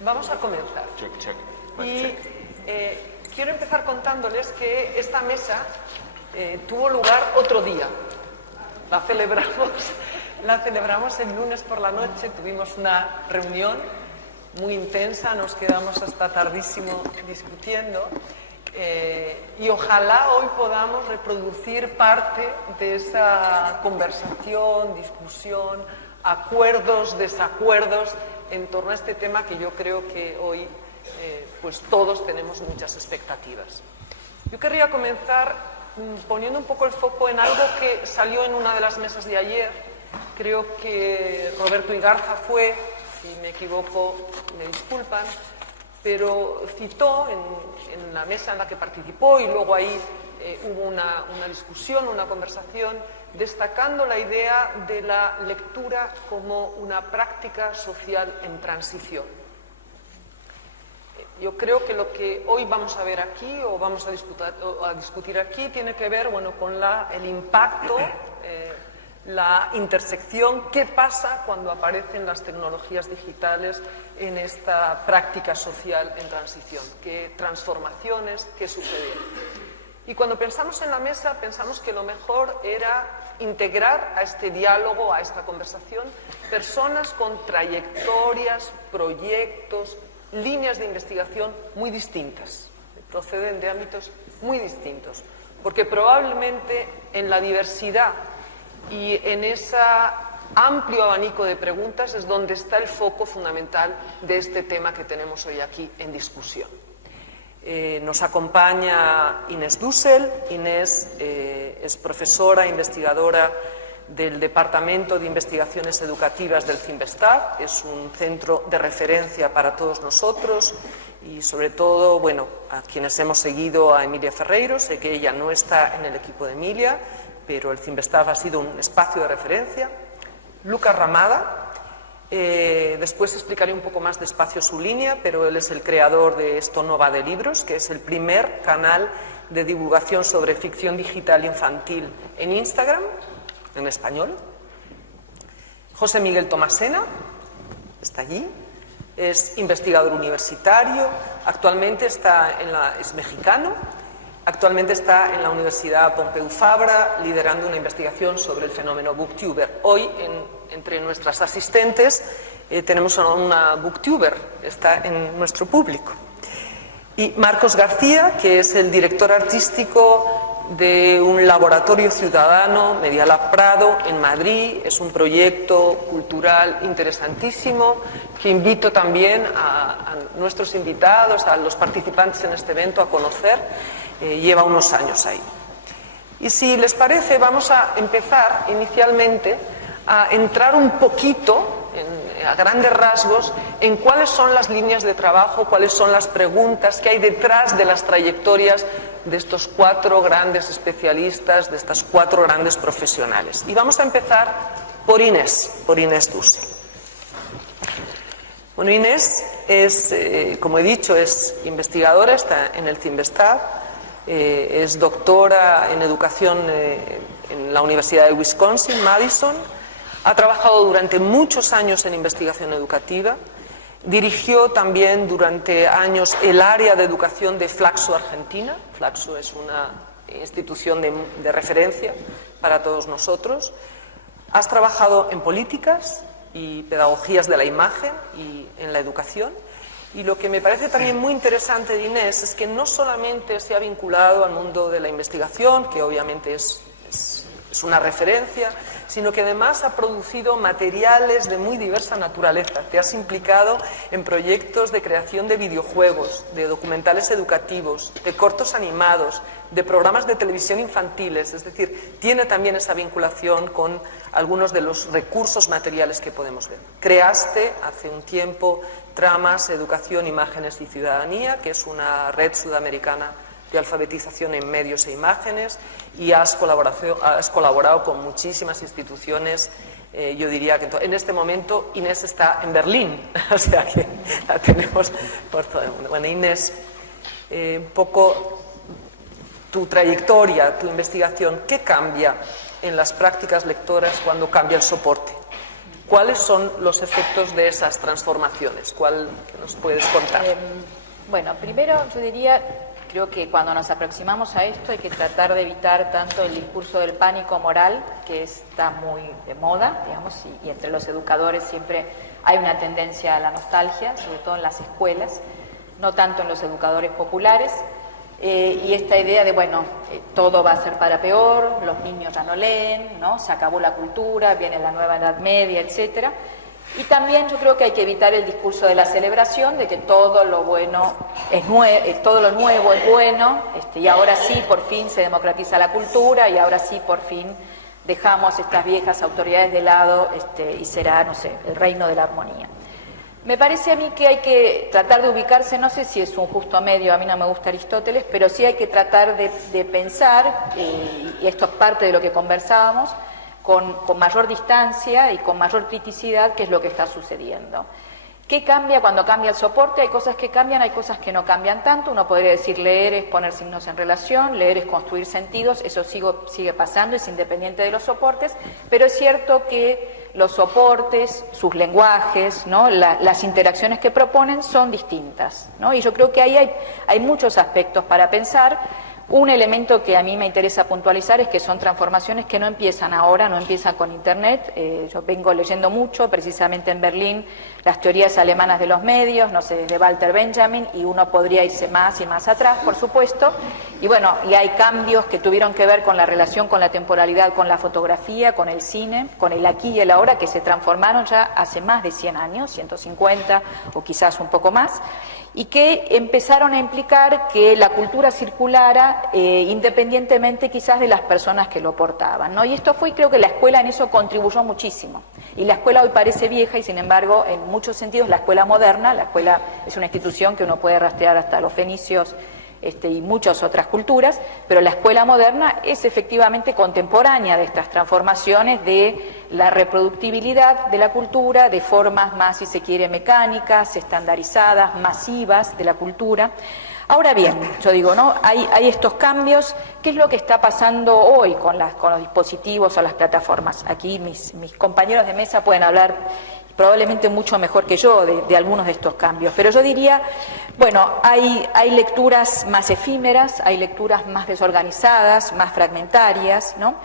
Vamos a comenzar. Y quiero empezar contándoles que esta mesa tuvo lugar otro día. La celebramos el lunes por la noche, tuvimos una reunión muy intensa, nos quedamos hasta tardísimo discutiendo y ojalá hoy podamos reproducir parte de esa conversación, discusión, acuerdos, desacuerdos en torno a este tema que yo creo que hoy pues todos tenemos muchas expectativas. Yo querría comenzar poniendo un poco el foco en algo que salió en una de las mesas de ayer. Creo que Roberto Igarza fue, si me equivoco me disculpan, pero citó en la mesa en la que participó y luego ahí hubo una discusión, una conversación, destacando la idea de la lectura como una práctica social en transición. Yo creo que lo que hoy vamos a ver aquí o vamos a discutir aquí tiene que ver, bueno, con el impacto, la intersección, qué pasa cuando aparecen las tecnologías digitales en esta práctica social en transición, qué transformaciones, qué sucede. Y cuando pensamos en la mesa, pensamos que lo mejor era integrar a este diálogo, a esta conversación, personas con trayectorias, proyectos, líneas de investigación muy distintas, proceden de ámbitos muy distintos, porque probablemente en la diversidad y en ese amplio abanico de preguntas es donde está el foco fundamental de este tema que tenemos hoy aquí en discusión. Nos acompaña Inés Dussel. Inés es profesora e investigadora del Departamento de Investigaciones Educativas del CIMBESTAV. Es un centro de referencia para todos nosotros y sobre todo, bueno, a quienes hemos seguido a Emilia Ferreiro. Sé que ella no está en el equipo de Emilia, pero el CIMBESTAV ha sido un espacio de referencia. Lucas Ramada. Después explicaré un poco más despacio su línea, pero él es el creador de Esto no va de libros, que es el primer canal de divulgación sobre ficción digital infantil en Instagram, en español. José Miguel Tomasena está allí, es investigador universitario, actualmente es mexicano, actualmente está en la Universidad Pompeu Fabra liderando una investigación sobre el fenómeno booktuber. Hoy entre nuestras asistentes tenemos a una booktuber, está en nuestro público. Y Marcos García, que es el director artístico de un laboratorio ciudadano, Medialab Prado, en Madrid. Es un proyecto cultural interesantísimo que invito también a nuestros invitados, a los participantes en este evento a conocer. Lleva unos años ahí. Y si les parece, vamos a empezar inicialmente a entrar un poquito, a grandes rasgos, en cuáles son las líneas de trabajo, cuáles son las preguntas que hay detrás de las trayectorias de estos 4 grandes especialistas, de estas 4 grandes profesionales. Y vamos a empezar por Inés Dussel. Bueno, Inés es, como he dicho, es investigadora, está en el CIMBESTAV, es doctora en educación en la Universidad de Wisconsin, Madison. Ha trabajado durante muchos años en investigación educativa. Dirigió también durante años el área de educación de Flaxo Argentina. Flaxo es una institución de referencia para todos nosotros. Has trabajado en políticas y pedagogías de la imagen y en la educación. Y lo que me parece también muy interesante de Inés es que no solamente se ha vinculado al mundo de la investigación, que obviamente es una referencia, sino que además ha producido materiales de muy diversa naturaleza. Te has implicado en proyectos de creación de videojuegos, de documentales educativos, de cortos animados, de programas de televisión infantiles, es decir, tiene también esa vinculación con algunos de los recursos materiales que podemos ver. Creaste hace un tiempo Tramas, Educación, Imágenes y Ciudadanía, que es una red sudamericana de alfabetización en medios e imágenes, y has colaborado con muchísimas instituciones. Yo diría que en este momento Inés está en Berlín, o sea que la tenemos por todo el mundo. Bueno, Inés, un poco tu trayectoria, tu investigación, ¿qué cambia en las prácticas lectoras cuando cambia el soporte? ¿Cuáles son los efectos de esas transformaciones? ¿Cuál nos puedes contar? Bueno, primero yo diría, creo que cuando nos aproximamos a esto hay que tratar de evitar tanto el discurso del pánico moral, que está muy de moda, digamos, y entre los educadores siempre hay una tendencia a la nostalgia, sobre todo en las escuelas, no tanto en los educadores populares, y esta idea de, bueno, todo va a ser para peor, los niños ya no leen, ¿no? Se acabó la cultura, viene la nueva Edad Media, etcétera. Y también yo creo que hay que evitar el discurso de la celebración, de que todo lo bueno es todo lo nuevo es bueno, y ahora sí por fin se democratiza la cultura y ahora sí por fin dejamos estas viejas autoridades de lado, y será, no sé, el reino de la armonía. Me parece a mí que hay que tratar de ubicarse, no sé si es un justo medio, a mí no me gusta Aristóteles, pero sí hay que tratar de pensar, y esto es parte de lo que conversábamos, con mayor distancia y con mayor criticidad qué es lo que está sucediendo. ¿Qué cambia cuando cambia el soporte? Hay cosas que cambian, hay cosas que no cambian tanto. Uno podría decir leer es poner signos en relación, leer es construir sentidos, eso sigue pasando, es independiente de los soportes, pero es cierto que los soportes, sus lenguajes, ¿no? Las interacciones que proponen son distintas, ¿no? Y yo creo que ahí hay muchos aspectos para pensar. Un elemento que a mí me interesa puntualizar es que son transformaciones que no empiezan ahora, no empiezan con Internet. Yo vengo leyendo mucho, precisamente en Berlín, las teorías alemanas de los medios, no sé, de Walter Benjamin, y uno podría irse más y más atrás, por supuesto. Y bueno, y hay cambios que tuvieron que ver con la relación con la temporalidad, con la fotografía, con el cine, con el aquí y el ahora, que se transformaron ya hace más de 100 años, 150 o quizás un poco más, y que empezaron a implicar que la cultura circulara independientemente quizás de las personas que lo portaban, ¿no? Y esto fue, y creo que la escuela en eso contribuyó muchísimo. Y la escuela hoy parece vieja y sin embargo, en muchos sentidos, la escuela moderna, la escuela es una institución que uno puede rastrear hasta los fenicios y muchas otras culturas, pero la escuela moderna es efectivamente contemporánea de estas transformaciones de la reproductibilidad de la cultura, de formas más, si se quiere, mecánicas, estandarizadas, masivas de la cultura. Ahora bien, yo digo, ¿no? Hay estos cambios. ¿Qué es lo que está pasando hoy con los dispositivos o las plataformas? Aquí mis compañeros de mesa pueden hablar probablemente mucho mejor que yo de algunos de estos cambios, pero yo diría, bueno, hay lecturas más efímeras, hay lecturas más desorganizadas, más fragmentarias, ¿no?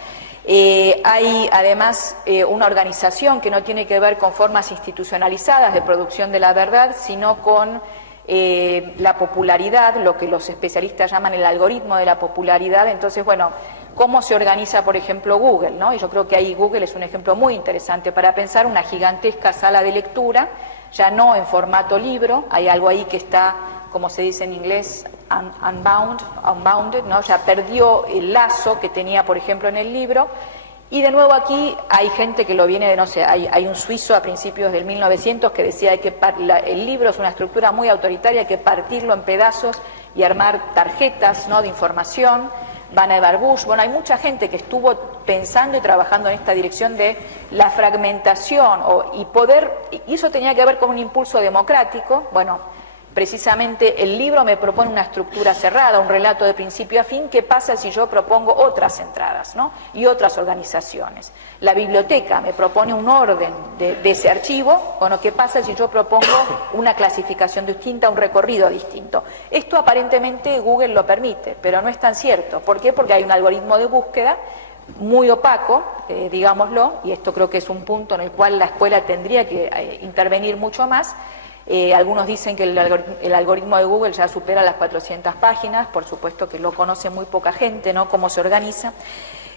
Hay además una organización que no tiene que ver con formas institucionalizadas de producción de la verdad, sino con la popularidad, lo que los especialistas llaman el algoritmo de la popularidad. Entonces, bueno, cómo se organiza, por ejemplo, Google, ¿no? Y yo creo que ahí Google es un ejemplo muy interesante para pensar una gigantesca sala de lectura, ya no en formato libro, hay algo ahí que está, como se dice en inglés, unbounded, ¿no? Ya perdió el lazo que tenía, por ejemplo, en el libro. Y de nuevo aquí hay gente que lo viene de, no sé, hay un suizo a principios del 1900 que decía que el libro es una estructura muy autoritaria, hay que partirlo en pedazos y armar tarjetas, ¿no?, de información. Vannevar Bush, bueno, hay mucha gente que estuvo pensando y trabajando en esta dirección de la fragmentación y eso tenía que ver con un impulso democrático. Bueno, precisamente el libro me propone una estructura cerrada, un relato de principio a fin. ¿Qué pasa si yo propongo otras entradas, ¿no?, y otras organizaciones? La biblioteca me propone un orden de ese archivo. Bueno, ¿qué pasa si yo propongo una clasificación distinta, un recorrido distinto? Esto aparentemente Google lo permite, pero no es tan cierto. ¿Por qué? Porque hay un algoritmo de búsqueda muy opaco, digámoslo, y esto creo que es un punto en el cual la escuela tendría que intervenir mucho más. Algunos dicen que el algoritmo de Google ya supera las 400 páginas, por supuesto que lo conoce muy poca gente, ¿no?, cómo se organiza.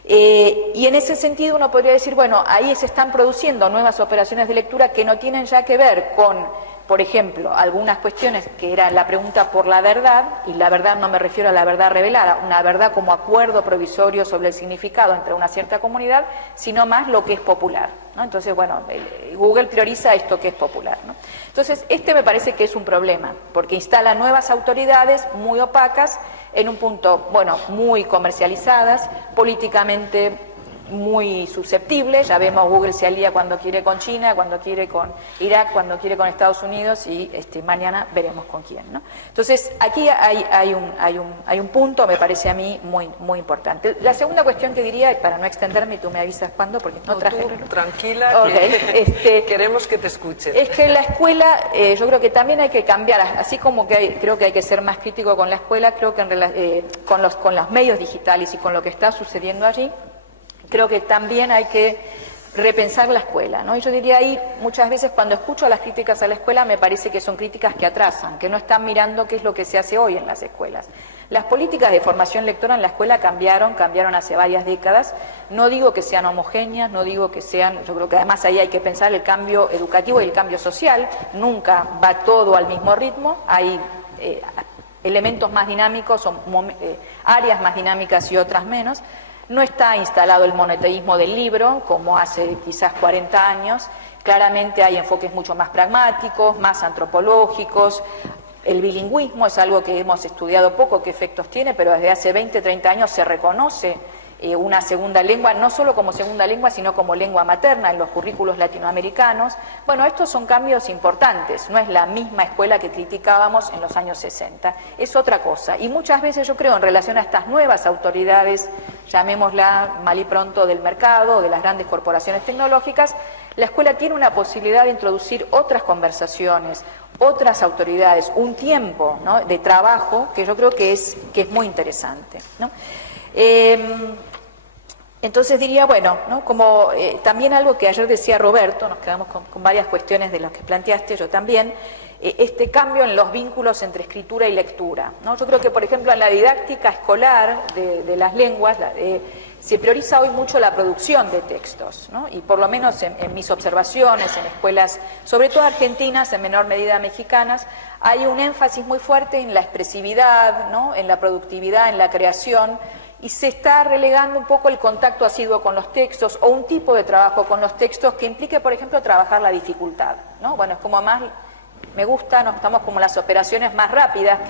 Y en ese sentido uno podría decir, bueno, ahí se están produciendo nuevas operaciones de lectura que no tienen ya que ver con, por ejemplo, algunas cuestiones que era la pregunta por la verdad, y la verdad no me refiero a la verdad revelada, una verdad como acuerdo provisorio sobre el significado entre una cierta comunidad, sino más lo que es popular, ¿no? Entonces, bueno, Google prioriza esto que es popular, ¿no? Entonces, me parece que es un problema, porque instala nuevas autoridades muy opacas en un punto, bueno, muy comercializadas, políticamente muy susceptible. Ya vemos, Google se alía cuando quiere con China, cuando quiere con Irak, cuando quiere con Estados Unidos, y mañana veremos con quién, ¿no? Entonces, aquí hay un punto, me parece a mí, muy, muy importante. La segunda cuestión que diría, y para no extenderme, y tú me avisas cuándo, porque no traje... Tú, tranquila, okay. Que queremos que te escuchen. Es que en la escuela, yo creo que también hay que cambiar, así como que creo que hay que ser más crítico con la escuela, creo que con los medios digitales y con lo que está sucediendo allí, creo que también hay que repensar la escuela, ¿no? Y yo diría ahí, muchas veces cuando escucho las críticas a la escuela, me parece que son críticas que atrasan, que no están mirando qué es lo que se hace hoy en las escuelas. Las políticas de formación lectora en la escuela cambiaron hace varias décadas. No digo que sean homogéneas, no digo que sean, yo creo que además ahí hay que pensar el cambio educativo y el cambio social, nunca va todo al mismo ritmo, hay elementos más dinámicos, o áreas más dinámicas y otras menos. No está instalado el monoteísmo del libro, como hace quizás 40 años. Claramente hay enfoques mucho más pragmáticos, más antropológicos. El bilingüismo es algo que hemos estudiado poco, qué efectos tiene, pero desde hace 20, 30 años se reconoce una segunda lengua, no solo como segunda lengua, sino como lengua materna en los currículos latinoamericanos. Bueno, estos son cambios importantes, no es la misma escuela que criticábamos en los años 60, es otra cosa. Y muchas veces yo creo, en relación a estas nuevas autoridades, llamémosla mal y pronto del mercado, de las grandes corporaciones tecnológicas, la escuela tiene una posibilidad de introducir otras conversaciones, otras autoridades, un tiempo, ¿no?, de trabajo que yo creo que es muy interesante, ¿no? Entonces diría, bueno, ¿no?, como también algo que ayer decía Roberto, nos quedamos con varias cuestiones de las que planteaste, yo también, este cambio en los vínculos entre escritura y lectura, ¿no? Yo creo que, por ejemplo, en la didáctica escolar de las lenguas se prioriza hoy mucho la producción de textos, ¿no? Y por lo menos en mis observaciones, en escuelas, sobre todo argentinas, en menor medida mexicanas, hay un énfasis muy fuerte en la expresividad, ¿no?, en la productividad, en la creación, y se está relegando un poco el contacto asiduo con los textos o un tipo de trabajo con los textos que implique, por ejemplo, trabajar la dificultad, ¿no? Bueno, es como más, me gusta, no estamos como las operaciones más rápidas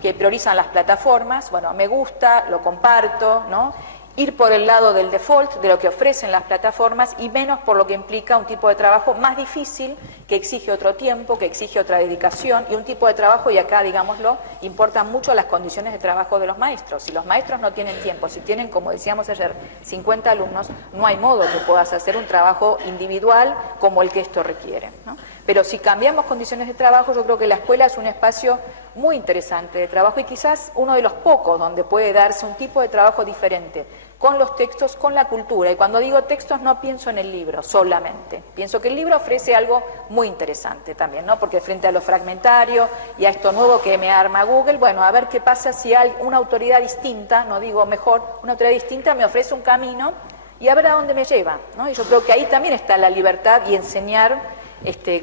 que priorizan las plataformas, bueno, me gusta, lo comparto, ¿no? Ir por el lado del default, de lo que ofrecen las plataformas, y menos por lo que implica un tipo de trabajo más difícil, que exige otro tiempo, que exige otra dedicación, y un tipo de trabajo, y acá, digámoslo, importan mucho las condiciones de trabajo de los maestros. Si los maestros no tienen tiempo, si tienen, como decíamos ayer, 50 alumnos, no hay modo que puedas hacer un trabajo individual como el que esto requiere, ¿no? Pero si cambiamos condiciones de trabajo, yo creo que la escuela es un espacio muy interesante de trabajo y quizás uno de los pocos donde puede darse un tipo de trabajo diferente, con los textos, con la cultura. Y cuando digo textos no pienso en el libro solamente, pienso que el libro ofrece algo muy interesante también, ¿no? Porque frente a lo fragmentario y a esto nuevo que me arma Google, bueno, a ver qué pasa si hay una autoridad distinta, no digo mejor, una autoridad distinta me ofrece un camino y a ver a dónde me lleva, ¿no? Y yo creo que ahí también está la libertad y enseñar,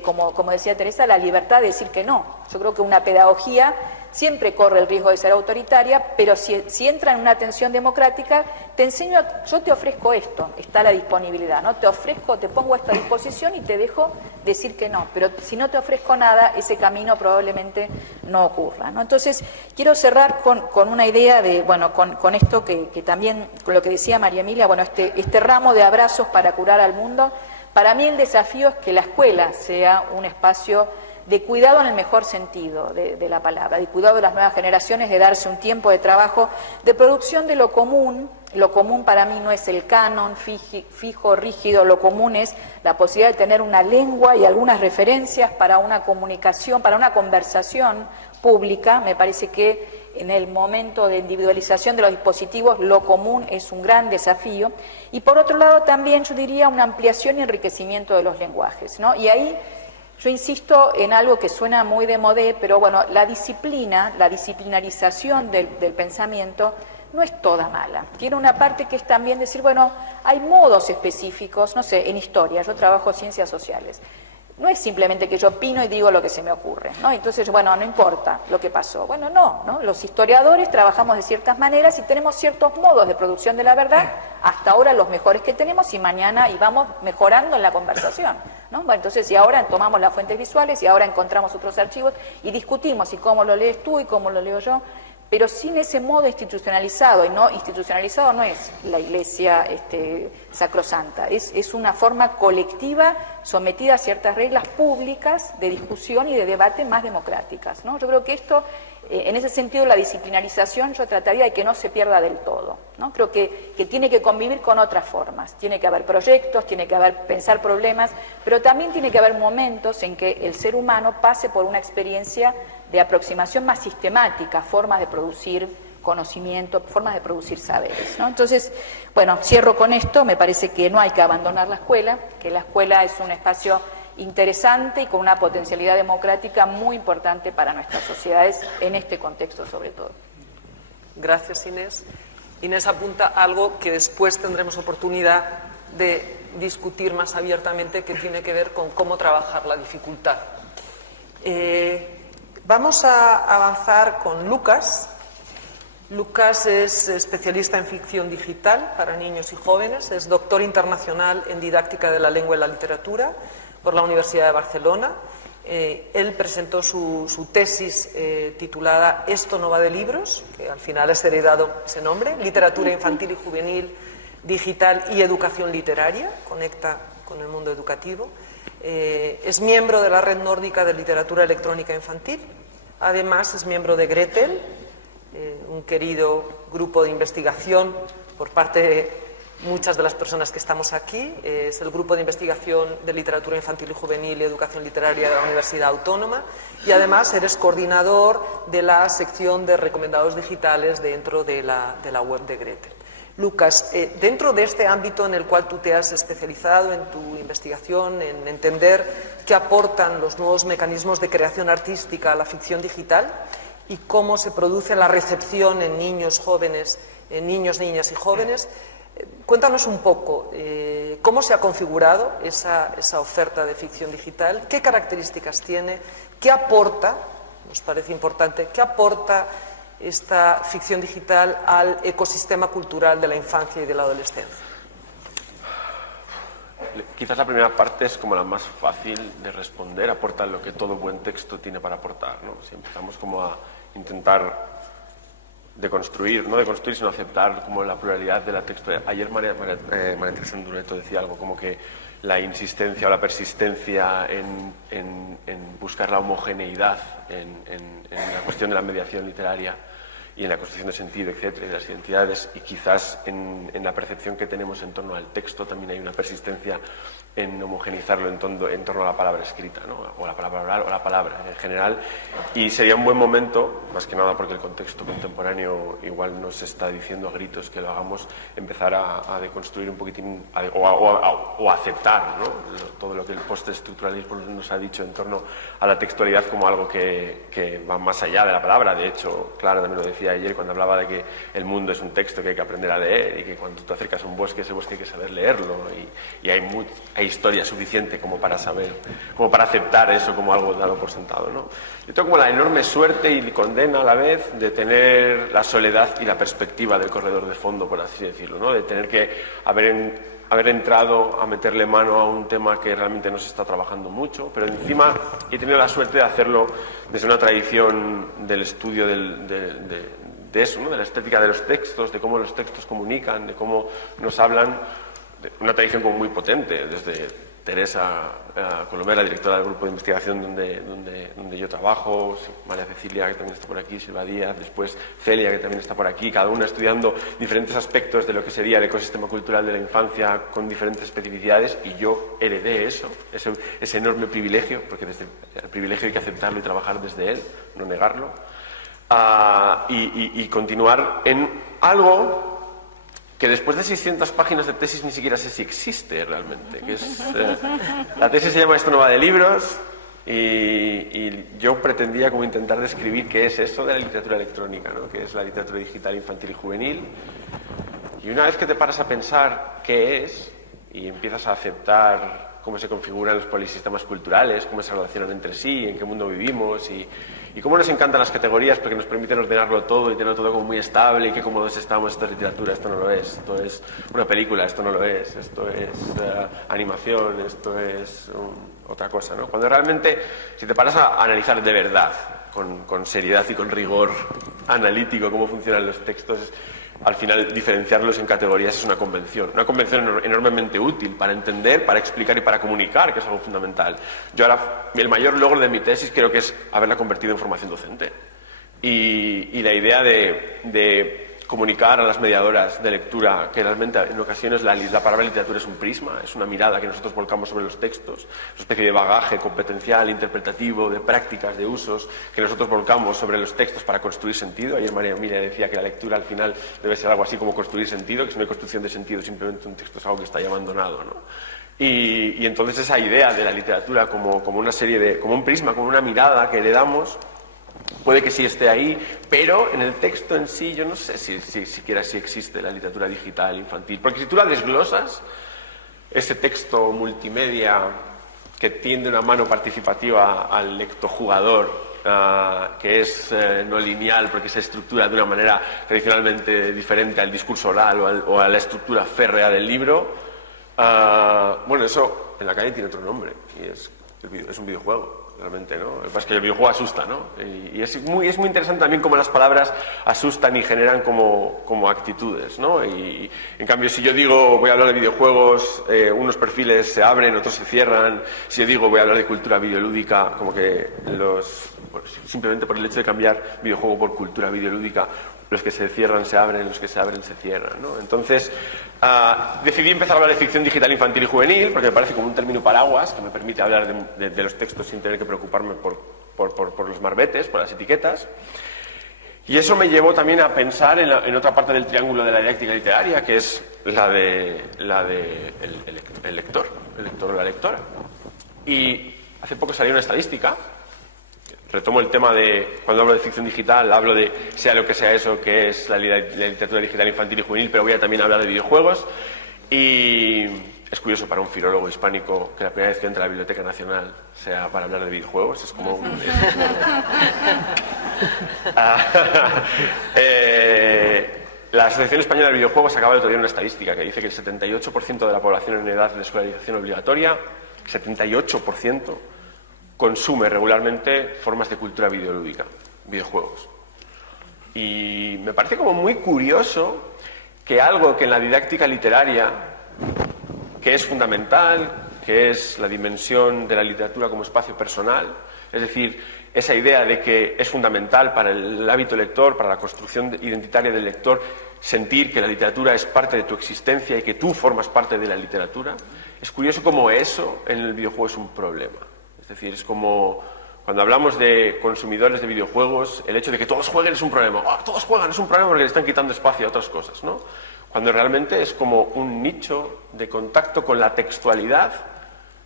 como decía Teresa, la libertad de decir que no. Yo creo que una pedagogía siempre corre el riesgo de ser autoritaria, pero si entra en una tensión democrática, te enseño, yo te ofrezco esto, está la disponibilidad, ¿no? Te ofrezco, te pongo a esta disposición y te dejo decir que no, pero si no te ofrezco nada, ese camino probablemente no ocurra, ¿no? Entonces, quiero cerrar con una idea de, bueno, con esto que también, con lo que decía María Emilia, bueno, este ramo de abrazos para curar al mundo. Para mí el desafío es que la escuela sea un espacio de cuidado en el mejor sentido de la palabra, de cuidado de las nuevas generaciones, de darse un tiempo de trabajo, de producción de lo común. Lo común para mí no es el canon fijo, rígido, lo común es la posibilidad de tener una lengua y algunas referencias para una comunicación, para una conversación pública. Me parece que en el momento de individualización de los dispositivos, lo común es un gran desafío. Y por otro lado también yo diría una ampliación y enriquecimiento de los lenguajes, ¿no? Y ahí yo insisto en algo que suena muy de modé, pero bueno, la disciplina, la disciplinarización del pensamiento no es toda mala. Tiene una parte que es también decir, bueno, hay modos específicos, no sé, en historia, yo trabajo ciencias sociales. No es simplemente que yo opino y digo lo que se me ocurre, ¿no? Entonces, bueno, no importa lo que pasó. Bueno, no. Los historiadores trabajamos de ciertas maneras y tenemos ciertos modos de producción de la verdad, hasta ahora los mejores que tenemos y mañana y vamos mejorando en la conversación, ¿no? Bueno, entonces, y ahora tomamos las fuentes visuales y ahora encontramos otros archivos y discutimos y cómo lo lees tú y cómo lo leo yo. pero sin ese modo institucionalizado, y no institucionalizado no es la Iglesia sacrosanta, es una forma colectiva sometida a ciertas reglas públicas de discusión y de debate más democráticas, ¿no? Yo creo que esto, en ese sentido, la disciplinarización yo trataría de que no se pierda del todo, ¿no? Creo que tiene que convivir con otras formas, tiene que haber proyectos, tiene que haber pensar problemas, pero también tiene que haber momentos en que el ser humano pase por una experiencia de aproximación más sistemática, formas de producir conocimiento, formas de producir saberes, ¿no? Entonces, bueno, cierro con esto, me parece que no hay que abandonar la escuela, que la escuela es un espacio interesante y con una potencialidad democrática muy importante para nuestras sociedades, en este contexto sobre todo. Gracias, Inés. Inés apunta algo que después tendremos oportunidad de discutir más abiertamente, que tiene que ver con cómo trabajar la dificultad. Vamos a avanzar con Lucas. Lucas es especialista en ficción digital para niños y jóvenes, es doctor internacional en didáctica de la lengua y la literatura por la Universidad de Barcelona. Él presentó su tesis titulada Esto no va de libros, que al final es heredado ese nombre, Literatura infantil y juvenil, digital y educación literaria, conecta con el mundo educativo. Es miembro de la Red Nórdica de Literatura Electrónica Infantil, además es miembro de Gretel, un querido grupo de investigación por parte de muchas de las personas que estamos aquí. Es el grupo de investigación de literatura infantil y juvenil y educación literaria de la Universidad Autónoma, y además eres coordinador de la sección de recomendados digitales dentro de la web de Gretel. Lucas, dentro de este ámbito en el cual tú te has especializado en tu investigación, en entender qué aportan los nuevos mecanismos de creación artística a la ficción digital y cómo se produce la recepción en niños, jóvenes, en niños, niñas y jóvenes, cuéntanos un poco cómo se ha configurado esa oferta de ficción digital, qué características tiene, qué aporta, nos parece importante, qué aporta esta ficción digital al ecosistema cultural de la infancia y de la adolescencia. Quizás la primera parte es como la más fácil de responder, aporta lo que todo buen texto tiene para aportar, ¿no? Si empezamos como a intentar deconstruir, no deconstruir, sino aceptar como la pluralidad de la textura. Ayer María Teresa Ndureto decía algo como que la insistencia o la persistencia en buscar la homogeneidad en la cuestión de la mediación literaria y en la construcción de sentido, etcétera, y de las identidades, y quizás en la percepción que tenemos en torno al texto también hay una persistencia en homogeneizarlo en torno a la palabra escrita, ¿no? O la palabra oral o la palabra en general, y sería un buen momento, más que nada porque el contexto contemporáneo igual nos está diciendo a gritos que lo hagamos, empezar a deconstruir un poquitín o aceptar, ¿no? Todo lo que el postestructuralismo nos ha dicho en torno a la textualidad como algo que va más allá de la palabra. De hecho, Clara también lo decía ayer cuando hablaba de que el mundo es un texto que hay que aprender a leer y que cuando te acercas a un bosque, ese bosque hay que saber leerlo, y hay historia suficiente como para saber, como para aceptar eso como algo dado por sentado, ¿no? Yo tengo como la enorme suerte y condena a la vez de tener la soledad y la perspectiva del corredor de fondo, por así decirlo, ¿no? De tener que haber entrado a meterle mano a un tema que realmente no se está trabajando mucho, pero encima he tenido la suerte de hacerlo desde una tradición del estudio de eso, ¿no? De la estética de los textos, de cómo los textos comunican, de cómo nos hablan, de una tradición como muy potente, desde Teresa Colomer, la directora del grupo de investigación donde yo trabajo, María Cecilia, que también está por aquí, Silva Díaz, después Celia, que también está por aquí, cada una estudiando diferentes aspectos de lo que sería el ecosistema cultural de la infancia con diferentes especificidades, y yo heredé eso, ese enorme privilegio, porque desde el privilegio hay que aceptarlo y trabajar desde él, no negarlo, y continuar en algo que después de 600 páginas de tesis ni siquiera sé si existe realmente, que es, la tesis se llama Esto no va de libros, y yo pretendía como intentar describir qué es eso de la literatura electrónica, ¿no? Que es la literatura digital infantil y juvenil, y una vez que te paras a pensar qué es y empiezas a aceptar cómo se configuran los polisistemas culturales, cómo se relacionan entre sí, en qué mundo vivimos, y cómo nos encantan las categorías porque nos permiten ordenarlo todo y tenerlo todo como muy estable, y qué cómodos estamos. Esto es literatura, esto no lo es, esto es una película, esto no lo es, esto es animación, esto es otra cosa, ¿no? Cuando realmente, si te paras a analizar de verdad con seriedad y con rigor analítico cómo funcionan los textos, al final diferenciarlos en categorías es una convención enormemente útil para entender, para explicar y para comunicar, que es algo fundamental. Yo ahora, el mayor logro de mi tesis creo que es haberla convertido en formación docente. Y la idea de comunicar a las mediadoras de lectura que realmente en ocasiones la palabra literatura es un prisma, es una mirada que nosotros volcamos sobre los textos, una especie de bagaje competencial, interpretativo, de prácticas, de usos que nosotros volcamos sobre los textos para construir sentido. Ayer María Emilia decía que la lectura al final debe ser algo así como construir sentido, que si no hay construcción de sentido simplemente un texto es algo que está ya abandonado, ¿no? Y entonces esa idea de la literatura como una serie de, como un prisma, como una mirada que le damos, puede que sí esté ahí, pero en el texto en sí yo no sé si siquiera si existe la literatura digital infantil. Porque si tú la desglosas, ese texto multimedia que tiende una mano participativa al lectojugador, que es no lineal porque se estructura de una manera tradicionalmente diferente al discurso oral o a la estructura férrea del libro, bueno, eso en la calle tiene otro nombre y es un videojuego. Realmente, ¿no? Lo que pasa es que el videojuego asusta, ¿no? Y es muy interesante también cómo las palabras asustan y generan como actitudes, ¿no? Y en cambio, si yo digo voy a hablar de videojuegos, unos perfiles se abren, otros se cierran. Si yo digo voy a hablar de cultura videolúdica, como que simplemente por el hecho de cambiar videojuego por cultura videolúdica, los que se cierran se abren, los que se abren se cierran, ¿no? Entonces, decidí empezar a hablar de ficción digital infantil y juvenil porque me parece como un término paraguas que me permite hablar de los textos sin tener que preocuparme por los marbetes, por las etiquetas. Y eso me llevó también a pensar en otra parte del triángulo de la didáctica literaria, que es la de el lector o la lectora. Y hace poco salió una estadística. Retomo el tema de, cuando hablo de ficción digital, hablo de sea lo que sea eso, que es la literatura digital infantil y juvenil, pero voy a también hablar de videojuegos. Y es curioso para un filólogo hispánico que la primera vez que entra a la Biblioteca Nacional sea para hablar de videojuegos. Es como la Asociación Española de Videojuegos acaba de traer una estadística que dice que el 78% de la población en edad de escolarización obligatoria, 78%, consume regularmente formas de cultura videolúdica, videojuegos. Y me parece como muy curioso que algo que en la didáctica literaria, que es fundamental, que es la dimensión de la literatura como espacio personal, es decir, esa idea de que es fundamental para el hábito lector, para la construcción identitaria del lector, sentir que la literatura es parte de tu existencia y que tú formas parte de la literatura, es curioso como eso en el videojuego es un problema. Es decir, es como cuando hablamos de consumidores de videojuegos, el hecho de que todos jueguen es un problema. ¡Oh, todos juegan! Es un problema porque le están quitando espacio a otras cosas, ¿no? Cuando realmente es como un nicho de contacto con la textualidad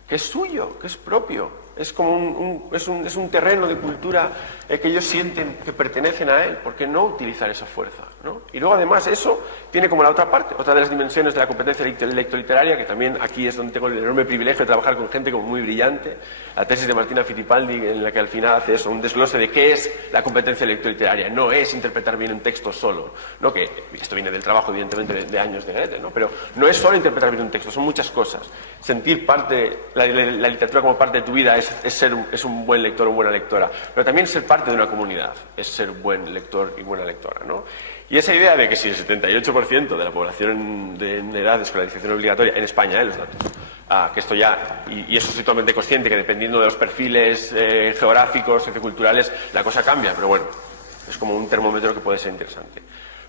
que es suyo, que es propio. Es como es un terreno de cultura que ellos sienten que pertenecen a él. ¿Por qué no utilizar esa fuerza, ¿no? Y luego además eso tiene como la otra parte, otra de las dimensiones de la competencia lectoliteraria, que también aquí es donde tengo el enorme privilegio de trabajar con gente como muy brillante. La tesis de Martina Fittipaldi, en la que al final hace eso, un desglose de qué es la competencia lectoliteraria. No es interpretar bien un texto solo, ¿no? Que esto viene del trabajo evidentemente de años de Goethe, ¿no? Pero no es solo interpretar bien un texto, son muchas cosas. Sentir la literatura como parte de tu vida es un buen lector o buena lectora, pero también ser parte de una comunidad es ser buen lector y buena lectora, ¿no? Y esa idea de que si el 78% de la población en edad de escolarización obligatoria en España, los datos, que esto ya, y eso soy totalmente consciente que dependiendo de los perfiles geográficos, socioculturales, la cosa cambia, pero bueno, es como un termómetro que puede ser interesante.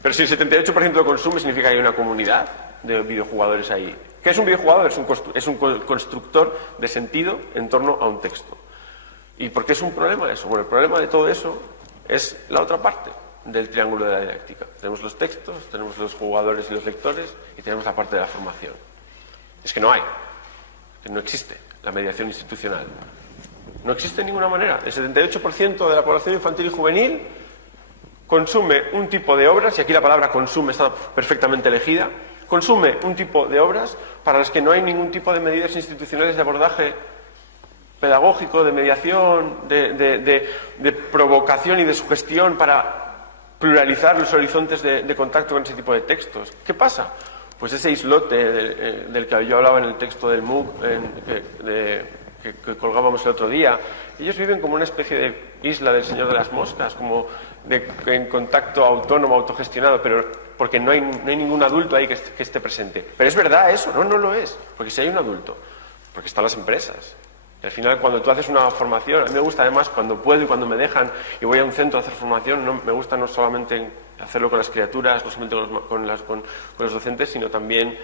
Pero si el 78% lo consume, significa que hay una comunidad de videojugadores ahí. ¿Qué es un videojugador? Es un constructor de sentido en torno a un texto. ¿Y por qué es un problema eso? Bueno, el problema de todo eso es la otra parte del triángulo de la didáctica. Tenemos los textos, tenemos los jugadores y los lectores y tenemos la parte de la formación. Es que no hay, que no existe la mediación institucional. No existe de ninguna manera. El 78% de la población infantil y juvenil consume un tipo de obras, y aquí la palabra consume está perfectamente elegida, consume un tipo de obras para las que no hay ningún tipo de medidas institucionales de abordaje pedagógico, de mediación, de provocación y de sugestión para pluralizar los horizontes de contacto con ese tipo de textos. ¿Qué pasa? Pues ese islote del que yo hablaba en el texto del MOOC, que colgábamos el otro día. Ellos viven como una especie de isla del Señor de las Moscas, como en contacto autónomo, autogestionado, pero porque no hay ningún adulto ahí que esté presente. Pero ¿es verdad eso? No, no lo es, porque si hay un adulto, porque están las empresas. Y al final, cuando tú haces una formación, a mí me gusta además cuando puedo y cuando me dejan y voy a un centro a hacer formación, no, me gusta no solamente hacerlo con las criaturas, no solamente con los docentes, sino también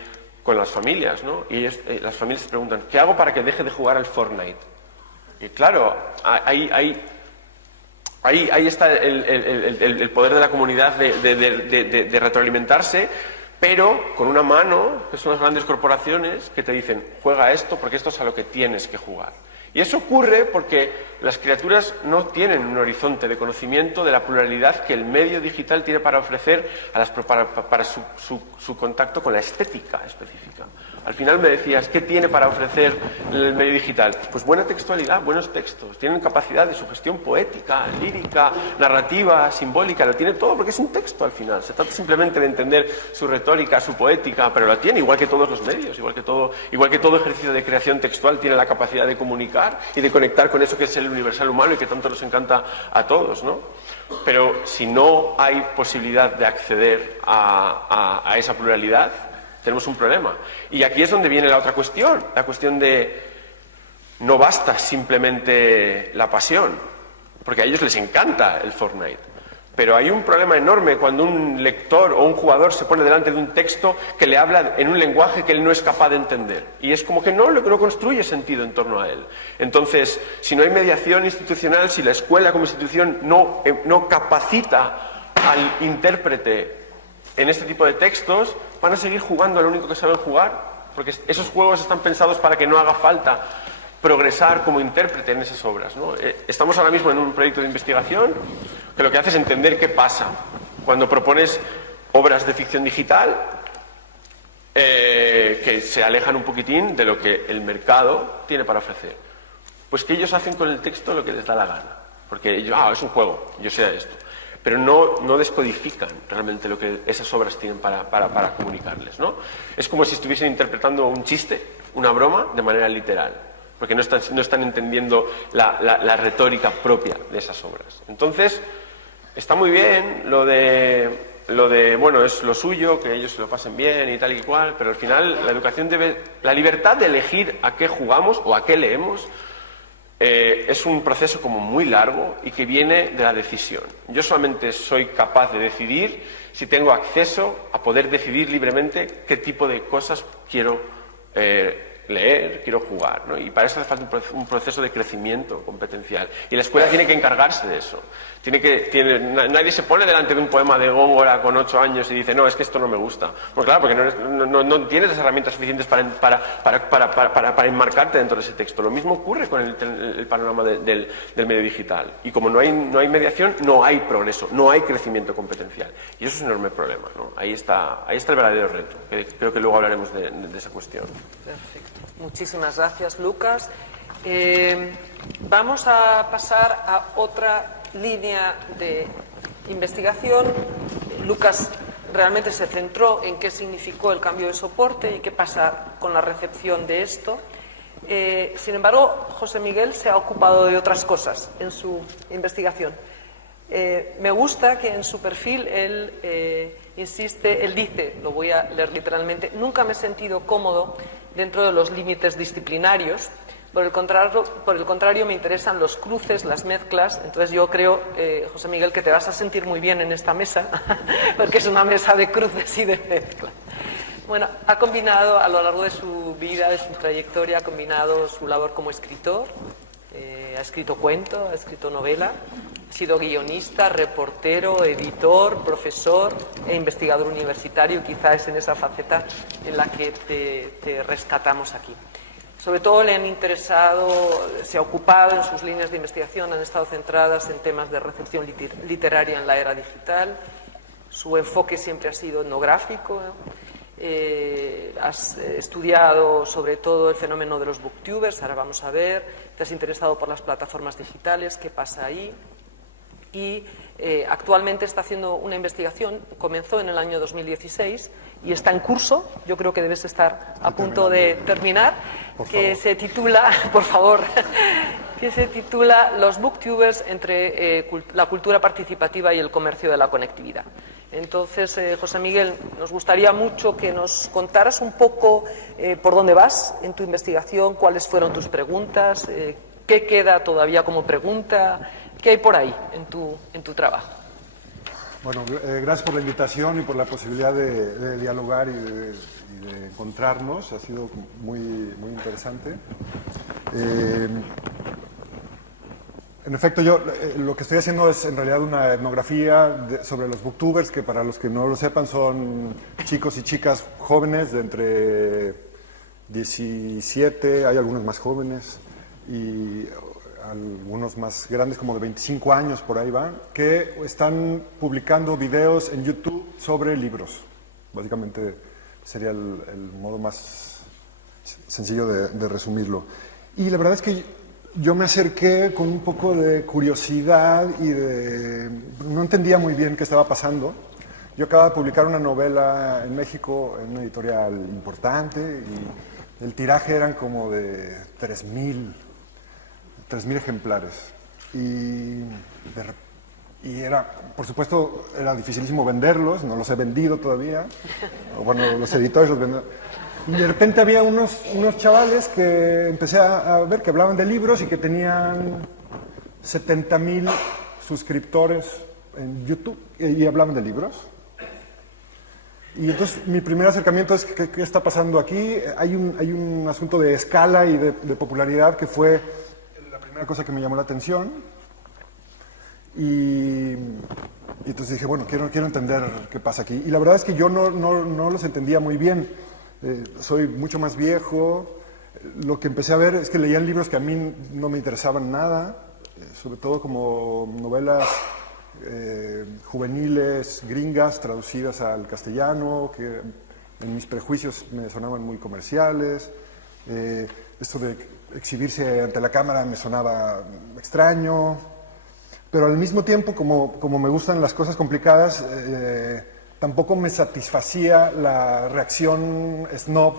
con las familias, ¿no? Y las familias se preguntan, ¿qué hago para que deje de jugar al Fortnite? Y claro, ahí está el poder de la comunidad de retroalimentarse, pero con una mano, que son las grandes corporaciones, que te dicen, juega esto porque esto es a lo que tienes que jugar. Y eso ocurre porque las criaturas no tienen un horizonte de conocimiento de la pluralidad que el medio digital tiene para ofrecer para su contacto con la estética específica. Al final me decías, ¿qué tiene para ofrecer el medio digital? Pues buena textualidad, buenos textos, tienen capacidad de sugestión poética, lírica, narrativa, simbólica, lo tiene todo porque es un texto al final. Se trata simplemente de entender su retórica, su poética, pero la tiene igual que todos los medios, igual que todo ejercicio de creación textual tiene la capacidad de comunicar y de conectar con eso que es el universal humano y que tanto nos encanta a todos, ¿no? Pero si no hay posibilidad de acceder a esa pluralidad, tenemos un problema. Y aquí es donde viene la otra cuestión, la cuestión de no basta simplemente la pasión, porque a ellos les encanta el Fortnite. Pero hay un problema enorme cuando un lector o un jugador se pone delante de un texto que le habla en un lenguaje que él no es capaz de entender. Y es como que no construye sentido en torno a él. Entonces, si no hay mediación institucional, si la escuela como institución no capacita al intérprete en este tipo de textos, van a seguir jugando a lo único que saben jugar, porque esos juegos están pensados para que no haga falta progresar como intérprete en esas obras, ¿no? Estamos ahora mismo en un proyecto de investigación que lo que hace es entender qué pasa cuando propones obras de ficción digital que se alejan un poquitín de lo que el mercado tiene para ofrecer. Pues que ellos hacen con el texto lo que les da la gana, porque ellos, es un juego, yo sé esto. Pero no descodifican realmente lo que esas obras tienen para comunicarles, ¿no? Es como si estuviesen interpretando un chiste, una broma, de manera literal, porque no están entendiendo la retórica propia de esas obras. Entonces, está muy bien lo de, bueno, es lo suyo, que ellos se lo pasen bien y tal y cual, pero al final la educación la libertad de elegir a qué jugamos o a qué leemos, es un proceso como muy largo y que viene de la decisión. Yo solamente soy capaz de decidir si tengo acceso a poder decidir libremente qué tipo de cosas quiero leer, quiero jugar, ¿no? Y para eso hace falta un proceso de crecimiento competencial. Y la escuela tiene que encargarse de eso. Nadie se pone delante de un poema de Góngora con 8 años y dice, no, es que esto no me gusta. Pues claro, porque no tienes las herramientas suficientes para enmarcarte dentro de ese texto. Lo mismo ocurre con el panorama del medio digital. Y como no hay mediación, no hay progreso, no hay crecimiento competencial. Y eso es un enorme problema, ¿no? Ahí está el verdadero reto. Creo que luego hablaremos de esa cuestión. Perfecto. Muchísimas gracias, Lucas. Vamos a pasar a otra línea de investigación. Lucas realmente se centró en qué significó el cambio de soporte y qué pasa con la recepción de esto. Sin embargo, José Miguel se ha ocupado de otras cosas en su investigación. Me gusta que en su perfil él dice, lo voy a leer literalmente, nunca me he sentido cómodo dentro de los límites disciplinarios. Por el contrario, me interesan los cruces, las mezclas. Entonces yo creo, José Miguel, que te vas a sentir muy bien en esta mesa, porque es una mesa de cruces y de mezclas. Bueno, ha combinado a lo largo de su vida, de su trayectoria, ha combinado su labor como escritor, ha escrito cuento, ha escrito novela, ha sido guionista, reportero, editor, profesor e investigador universitario. Quizá es en esa faceta en la que te rescatamos aquí. Sobre todo le han interesado, se ha ocupado en sus líneas de investigación, han estado centradas en temas de recepción literaria en la era digital. Su enfoque siempre ha sido etnográfico, ¿no? Has estudiado sobre todo el fenómeno de los booktubers, ahora vamos a ver. Te has interesado por las plataformas digitales, qué pasa ahí. Y actualmente está haciendo una investigación, comenzó en el año 2016 y está en curso, yo creo que debes estar a punto de terminar, que se titula, por favor, que se titula Los booktubers entre la cultura participativa y el comercio de la conectividad. Entonces, José Miguel, nos gustaría mucho que nos contaras un poco por dónde vas en tu investigación, cuáles fueron tus preguntas, qué queda todavía como pregunta, qué hay por ahí en tu trabajo. Bueno, gracias por la invitación y por la posibilidad de dialogar y de encontrarnos. Ha sido muy interesante. En efecto, yo lo que estoy haciendo es en realidad una etnografía sobre los booktubers, que para los que no lo sepan son chicos y chicas jóvenes de entre 17, hay algunos más jóvenes y algunos más grandes, como de 25 años, por ahí van, que están publicando videos en YouTube sobre libros. Básicamente sería el modo más sencillo de resumirlo. Y la verdad es que yo me acerqué con un poco de curiosidad y no entendía muy bien qué estaba pasando. Yo acababa de publicar una novela en México, en una editorial importante, y el tiraje eran como de 3,000 ejemplares. Y era, por supuesto, era dificilísimo venderlos, no los he vendido todavía. Bueno, los editores los vendieron. Y de repente había unos chavales que empecé a ver que hablaban de libros y que tenían 70,000 suscriptores en YouTube y hablaban de libros. Y entonces mi primer acercamiento es ¿qué está pasando aquí? Hay un asunto de escala y de popularidad que fue la primera cosa que me llamó la atención. Y entonces dije, bueno, quiero entender qué pasa aquí. Y la verdad es que yo no los entendía muy bien. Soy mucho más viejo. Lo que empecé a ver es que leían libros que a mí no me interesaban nada, sobre todo como novelas juveniles gringas traducidas al castellano, que en mis prejuicios me sonaban muy comerciales. Esto de exhibirse ante la cámara me sonaba extraño, pero al mismo tiempo, como me gustan las cosas complicadas, tampoco me satisfacía la reacción snob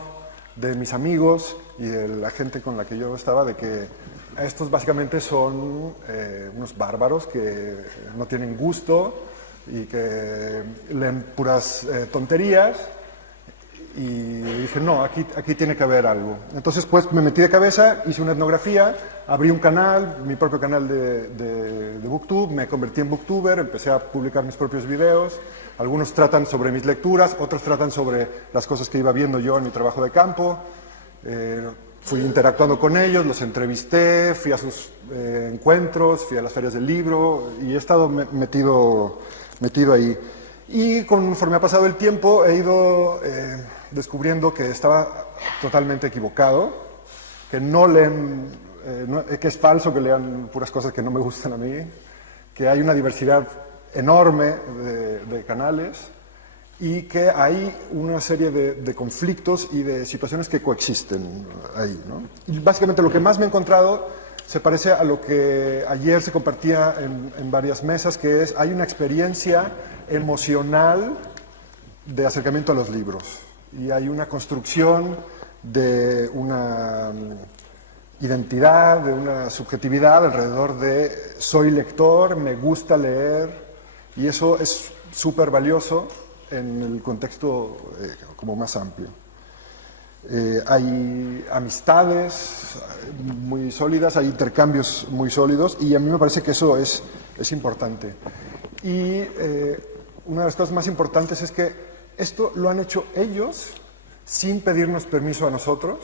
de mis amigos y de la gente con la que yo estaba, de que estos básicamente son unos bárbaros que no tienen gusto y que leen puras tonterías. Y dije, no, aquí tiene que haber algo. Entonces, pues, me metí de cabeza, hice una etnografía, abrí un canal, mi propio canal de Booktube, me convertí en booktuber, empecé a publicar mis propios videos. Algunos tratan sobre mis lecturas, otros tratan sobre las cosas que iba viendo yo en mi trabajo de campo. Fui interactuando con ellos, los entrevisté, fui a sus encuentros, fui a las ferias del libro y he estado metido ahí. Y conforme ha pasado el tiempo he ido descubriendo que estaba totalmente equivocado, que no leen, que es falso que lean puras cosas que no me gustan a mí, que hay una diversidad enorme de canales y que hay una serie de conflictos y de situaciones que coexisten ahí, ¿no? Y básicamente lo que más me he encontrado se parece a lo que ayer se compartía en varias mesas, que es, hay una experiencia emocional de acercamiento a los libros y hay una construcción de una identidad, de una subjetividad alrededor de soy lector, me gusta leer, y eso es súper valioso en el contexto como más amplio. Hay amistades muy sólidas, hay intercambios muy sólidos y a mí me parece que eso es importante. Y una de las cosas más importantes es que esto lo han hecho ellos sin pedirnos permiso a nosotros,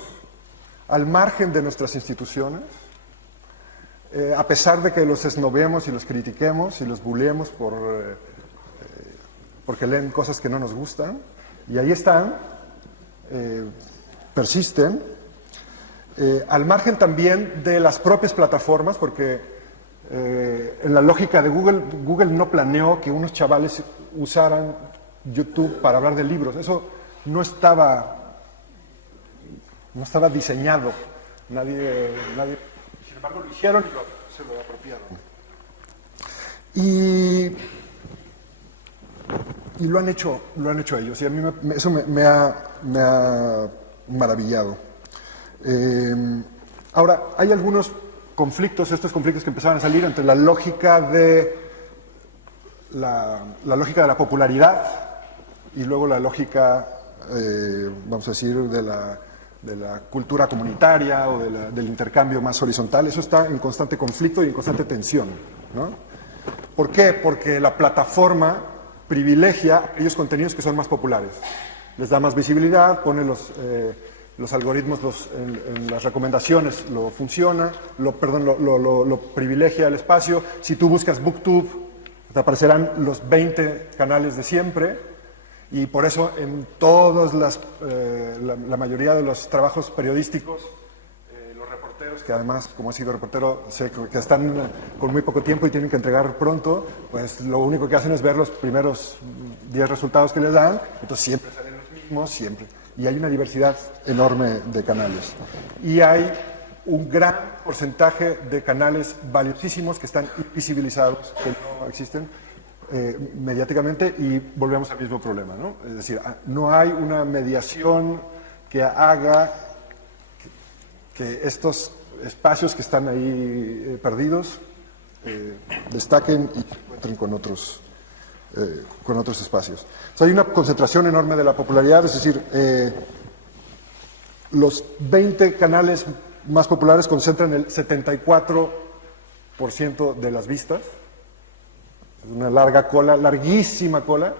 al margen de nuestras instituciones, a pesar de que los esnobeemos y los critiquemos y los buleemos porque leen cosas que no nos gustan, y ahí están, persisten, al margen también de las propias plataformas, porque en la lógica de Google no planeó que unos chavales usaran YouTube para hablar de libros. Eso no estaba diseñado. Nadie, sin embargo, lo hicieron y se lo apropiaron. Y lo han hecho ellos. Y a mí eso me ha maravillado. Ahora, hay algunos conflictos, estos conflictos que empezaban a salir entre la lógica de la lógica de la popularidad y luego la lógica, vamos a decir, de la cultura comunitaria o del intercambio más horizontal. Eso está en constante conflicto y en constante tensión, ¿no? ¿Por qué? Porque la plataforma privilegia aquellos contenidos que son más populares. Les da más visibilidad, pone los algoritmos en las recomendaciones, lo privilegia el espacio. Si tú buscas BookTube, te aparecerán los 20 canales de siempre, y por eso en todos la mayoría de los trabajos periodísticos, los reporteros, que además, como he sido reportero, sé que están con muy poco tiempo y tienen que entregar pronto, pues lo único que hacen es ver los primeros 10 resultados que les dan, entonces siempre salen los mismos, siempre. Y hay una diversidad enorme de canales. Y hay un gran porcentaje de canales valiosísimos que están invisibilizados, que no existen mediáticamente, y volvemos al mismo problema, ¿no? Es decir, no hay una mediación que haga que estos espacios que están ahí perdidos destaquen y se encuentren con otros espacios. O sea, hay una concentración enorme de la popularidad, es decir, los 20 canales más populares concentran el 74% de las vistas, una larga cola, larguísima cola,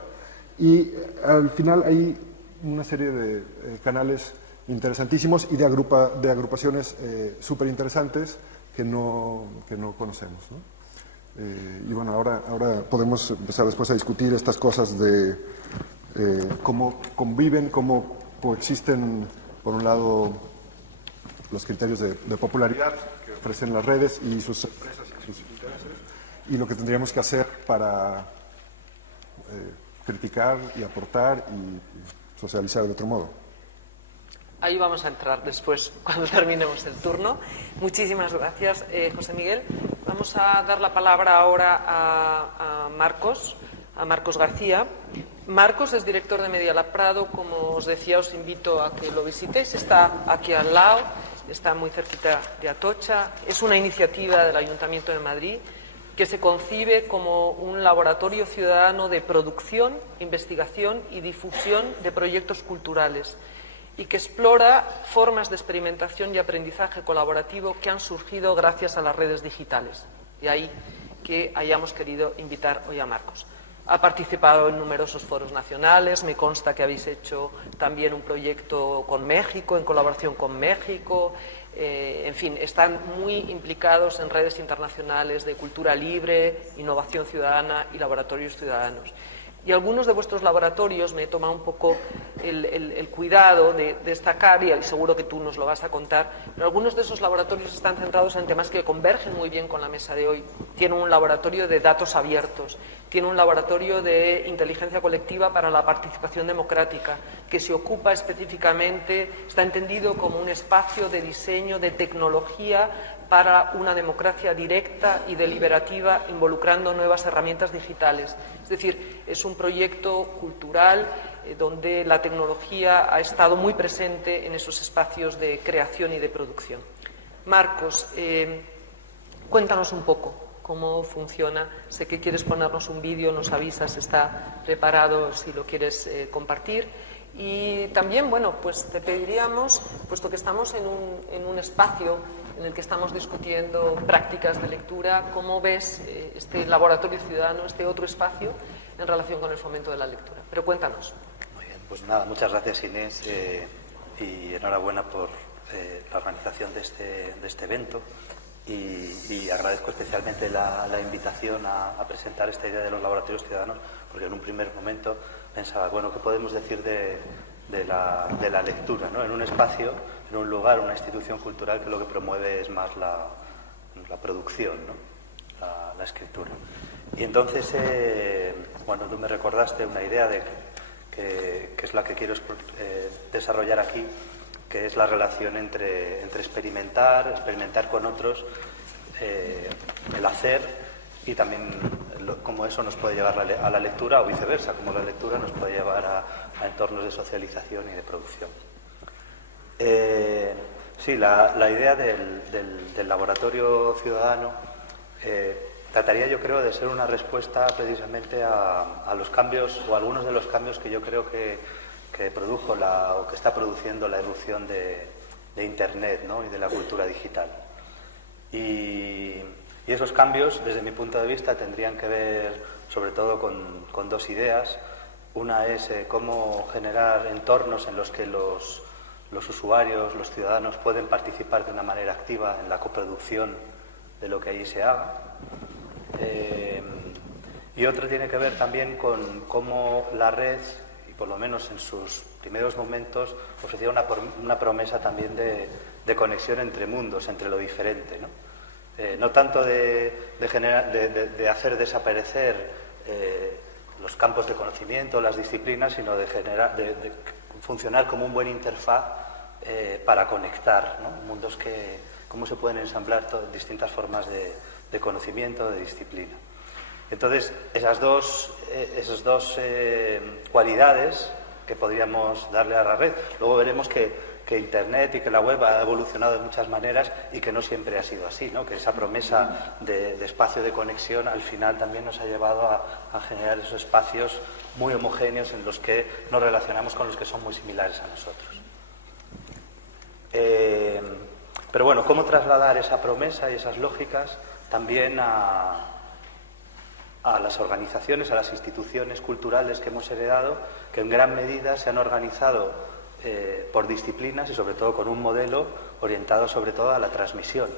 y al final hay una serie de canales interesantísimos y de agrupaciones súper interesantes que no conocemos, ¿no? Y bueno, ahora podemos empezar después a discutir estas cosas de cómo conviven, cómo coexisten, por un lado, los criterios de popularidad que ofrecen las redes y sus empresas y sus intereses, y lo que tendríamos que hacer para criticar y aportar y socializar de otro modo. Ahí vamos a entrar después, cuando terminemos el turno. Muchísimas gracias, José Miguel. Vamos a dar la palabra ahora a Marcos García. Marcos es director de Media Lab Prado. Como os decía, os invito a que lo visitéis. Está aquí al lado, está muy cerquita de Atocha. Es una iniciativa del Ayuntamiento de Madrid que se concibe como un laboratorio ciudadano de producción, investigación y difusión de proyectos culturales, y que explora formas de experimentación y aprendizaje colaborativo que han surgido gracias a las redes digitales. De ahí que hayamos querido invitar hoy a Marcos. Ha participado en numerosos foros nacionales, me consta que habéis hecho también un proyecto con México, en colaboración con México, en fin, están muy implicados en redes internacionales de cultura libre, innovación ciudadana y laboratorios ciudadanos. Y algunos de vuestros laboratorios, me he tomado un poco el cuidado de destacar, y seguro que tú nos lo vas a contar, pero algunos de esos laboratorios están centrados en temas que convergen muy bien con la mesa de hoy. Tiene un laboratorio de datos abiertos, tiene un laboratorio de inteligencia colectiva para la participación democrática, que se ocupa específicamente, está entendido como un espacio de diseño de tecnología para una democracia directa y deliberativa involucrando nuevas herramientas digitales. Es decir, es un proyecto cultural donde la tecnología ha estado muy presente en esos espacios de creación y de producción. Marcos, cuéntanos un poco cómo funciona. Sé que quieres ponernos un vídeo, nos avisas, está preparado si lo quieres compartir. Y también, bueno, pues te pediríamos, puesto que estamos en un espacio en el que estamos discutiendo prácticas de lectura, ¿cómo ves este laboratorio ciudadano, este otro espacio, en relación con el fomento de la lectura? Pero cuéntanos. Muy bien, pues nada, muchas gracias, Inés, y enhorabuena por la organización de este evento, y agradezco especialmente la invitación a presentar esta idea de los laboratorios ciudadanos, porque en un primer momento pensaba, bueno, ¿qué podemos decir de la lectura, ¿no? En un espacio, en un lugar, una institución cultural que lo que promueve es más la producción, ¿no? La escritura. Y entonces, bueno, tú me recordaste una idea que es la que quiero desarrollar aquí, que es la relación entre experimentar con otros, el hacer, y también cómo eso nos puede llevar a la lectura, o viceversa, cómo la lectura nos puede llevar a entornos de socialización y de producción. Sí, la idea del laboratorio ciudadano trataría, yo creo, de ser una respuesta precisamente a los cambios, o algunos de los cambios que yo creo que produjo o que está produciendo la irrupción de Internet, ¿no? Y de la cultura digital. Y esos cambios, desde mi punto de vista, tendrían que ver sobre todo con dos ideas. Una es cómo generar entornos en los que los usuarios, los ciudadanos, pueden participar de una manera activa en la coproducción de lo que allí se haga. Y otra tiene que ver también con cómo la red, y por lo menos en sus primeros momentos, ofrecía una promesa también de conexión entre mundos, entre lo diferente, ¿no? No tanto de hacer desaparecer los campos de conocimiento, las disciplinas, sino de funcionar como un buen interfaz para conectar, ¿no? Mundos cómo se pueden ensamblar distintas formas de conocimiento, de disciplina. Entonces, esas dos cualidades que podríamos darle a la red. Luego veremos que Internet y que la web ha evolucionado de muchas maneras y que no siempre ha sido así, ¿no? Que esa promesa de espacio de conexión al final también nos ha llevado a generar esos espacios muy homogéneos en los que nos relacionamos con los que son muy similares a nosotros. Pero bueno, ¿cómo trasladar esa promesa y esas lógicas también a las organizaciones, a las instituciones culturales que hemos heredado, que en gran medida se han organizado por disciplinas y sobre todo con un modelo orientado sobre todo a la transmisión,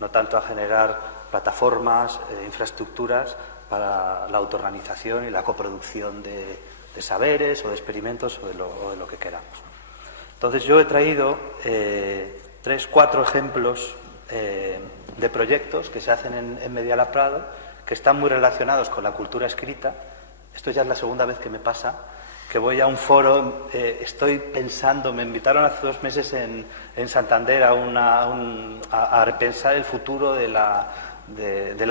no tanto a generar plataformas, infraestructuras para la autoorganización y la coproducción de saberes o de experimentos o de lo que queramos. Entonces yo he traído 3-4 ejemplos de proyectos que se hacen en Medialab Prado, que están muy relacionados con la cultura escrita. Esto ya es la segunda vez que me pasa, que voy a un foro, estoy pensando, me invitaron hace 2 meses en Santander a repensar el futuro del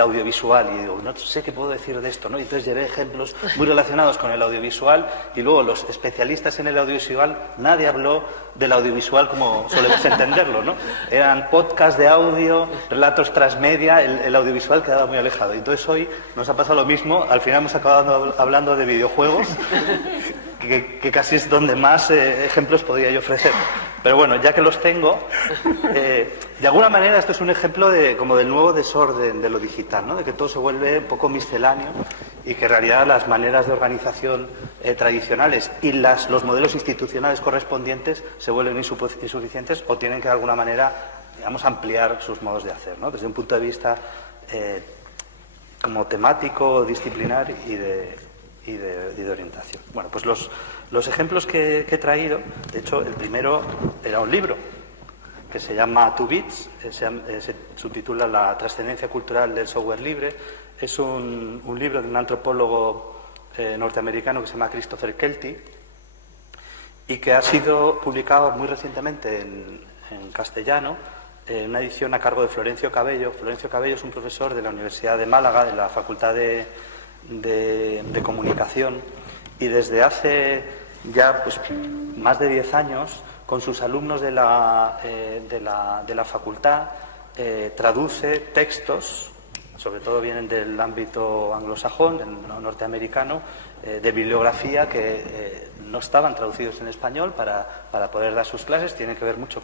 audiovisual, y digo, no sé qué puedo decir de esto, ¿no? Y entonces llevé ejemplos muy relacionados con el audiovisual, y luego los especialistas en el audiovisual, nadie habló del audiovisual como solemos entenderlo, ¿no? Eran podcasts de audio, relatos transmedia, el audiovisual quedaba muy alejado. Y entonces hoy nos ha pasado lo mismo, al final hemos acabado hablando de videojuegos, que casi es donde más ejemplos podría yo ofrecer. Pero bueno, ya que los tengo, de alguna manera esto es un ejemplo como del nuevo desorden de lo digital, ¿no? De que todo se vuelve un poco misceláneo y que en realidad las maneras de organización tradicionales y los modelos institucionales correspondientes se vuelven insuficientes o tienen que de alguna manera, digamos, ampliar sus modos de hacer, ¿no? Desde un punto de vista como temático, disciplinar y de orientación. Bueno, pues los ejemplos que he traído, de hecho, el primero era un libro que se llama 2 Bits, se subtitula La trascendencia cultural del software libre. Es un libro de un antropólogo norteamericano que se llama Christopher Kelty y que ha sido publicado muy recientemente en castellano, en una edición a cargo de Florencio Cabello. Florencio Cabello es un profesor de la Universidad de Málaga, de la Facultad de Comunicación, y desde hace ya pues más de 10 años con sus alumnos de la facultad traduce textos, sobre todo vienen del ámbito anglosajón, del norteamericano, de bibliografía que no estaban traducidos en español para poder dar sus clases. Tiene que ver mucho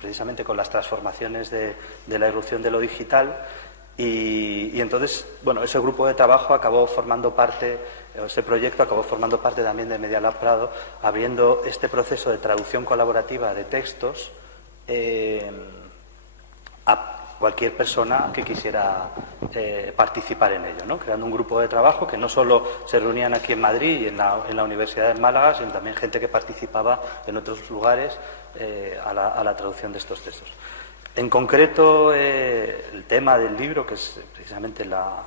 precisamente con las transformaciones de la irrupción de lo digital. Y entonces, bueno, ese grupo de trabajo acabó formando parte, ese proyecto acabó formando parte también de Medialab Prado, abriendo este proceso de traducción colaborativa de textos a cualquier persona que quisiera participar en ello, ¿no? Creando un grupo de trabajo que no solo se reunían aquí en Madrid y en la Universidad de Málaga, sino también gente que participaba en otros lugares a la traducción de estos textos. En concreto, el tema del libro, que es precisamente las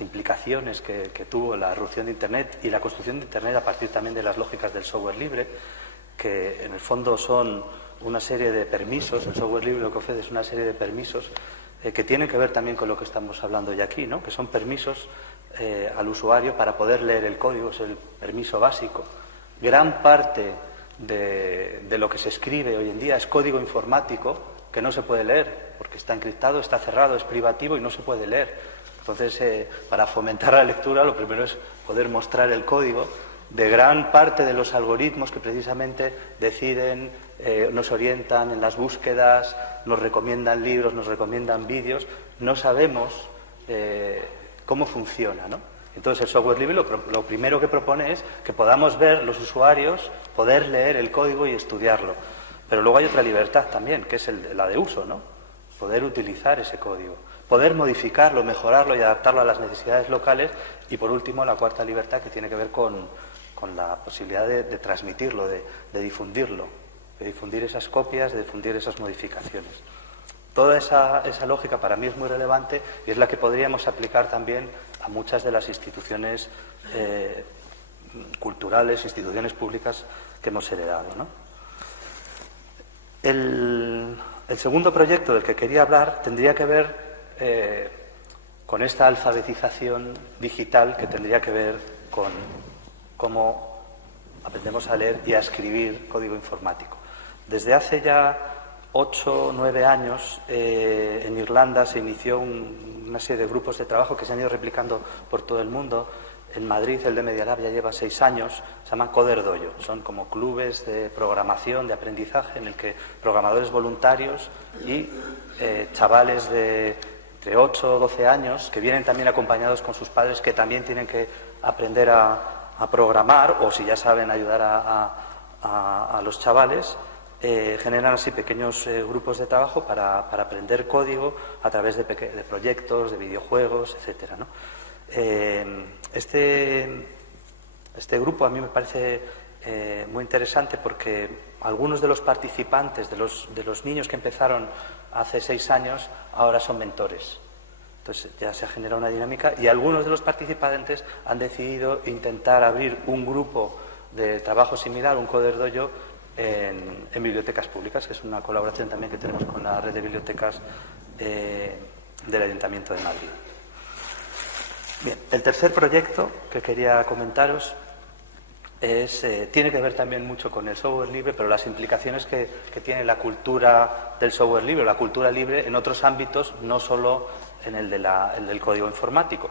implicaciones que tuvo la irrupción de Internet y la construcción de Internet a partir también de las lógicas del software libre, que en el fondo son una serie de permisos. El software libre lo que ofrece es una serie de permisos que tienen que ver también con lo que estamos hablando ya aquí, ¿no? Que son permisos al usuario para poder leer el código, es el permiso básico. Gran parte de lo que se escribe hoy en día. Es código informático que no se puede leer, porque está encriptado, está cerrado, es privativo y no se puede leer. Entonces, para fomentar la lectura, lo primero es poder mostrar el código de gran parte de los algoritmos que precisamente deciden, nos orientan en las búsquedas, nos recomiendan libros, nos recomiendan vídeos. No sabemos cómo funciona, ¿no? Entonces el software libre lo primero que propone es que podamos ver, los usuarios, poder leer el código y estudiarlo. Pero luego hay otra libertad también, que es la de uso, ¿no? Poder utilizar ese código, poder modificarlo, mejorarlo y adaptarlo a las necesidades locales. Y por último, la cuarta libertad, que tiene que ver con la posibilidad de transmitirlo, de difundirlo, de difundir esas copias, de difundir esas modificaciones. Toda esa lógica para mí es muy relevante y es la que podríamos aplicar también a muchas de las instituciones culturales, instituciones públicas que hemos heredado, ¿no? El segundo proyecto del que quería hablar tendría que ver con esta alfabetización digital, que tendría que ver con cómo aprendemos a leer y a escribir código informático. Desde hace ya 8 o 9 años en Irlanda se inició una serie de grupos de trabajo que se han ido replicando por todo el mundo. En Madrid el de Media Lab ya lleva 6 años, se llaman Coder Dojo. Son como clubes de programación, de aprendizaje, en el que programadores voluntarios y chavales de 8 o 12 años, que vienen también acompañados con sus padres, que también tienen que aprender a programar, o si ya saben, ayudar a los chavales. Generan así pequeños grupos de trabajo para aprender código a través de proyectos, de videojuegos, etcétera, ¿no? Este grupo a mí me parece muy interesante porque algunos de los participantes, de los niños que empezaron hace 6 años, ahora son mentores. Entonces ya se ha generado una dinámica y algunos de los participantes han decidido intentar abrir un grupo de trabajo similar, un Coder Dojo, en bibliotecas públicas, que es una colaboración también que tenemos con la red de bibliotecas del Ayuntamiento de Madrid. Bien, el tercer proyecto que quería comentaros tiene que ver también mucho con el software libre, pero las implicaciones que tiene la cultura del software libre, la cultura libre en otros ámbitos, no solo en el del código informático.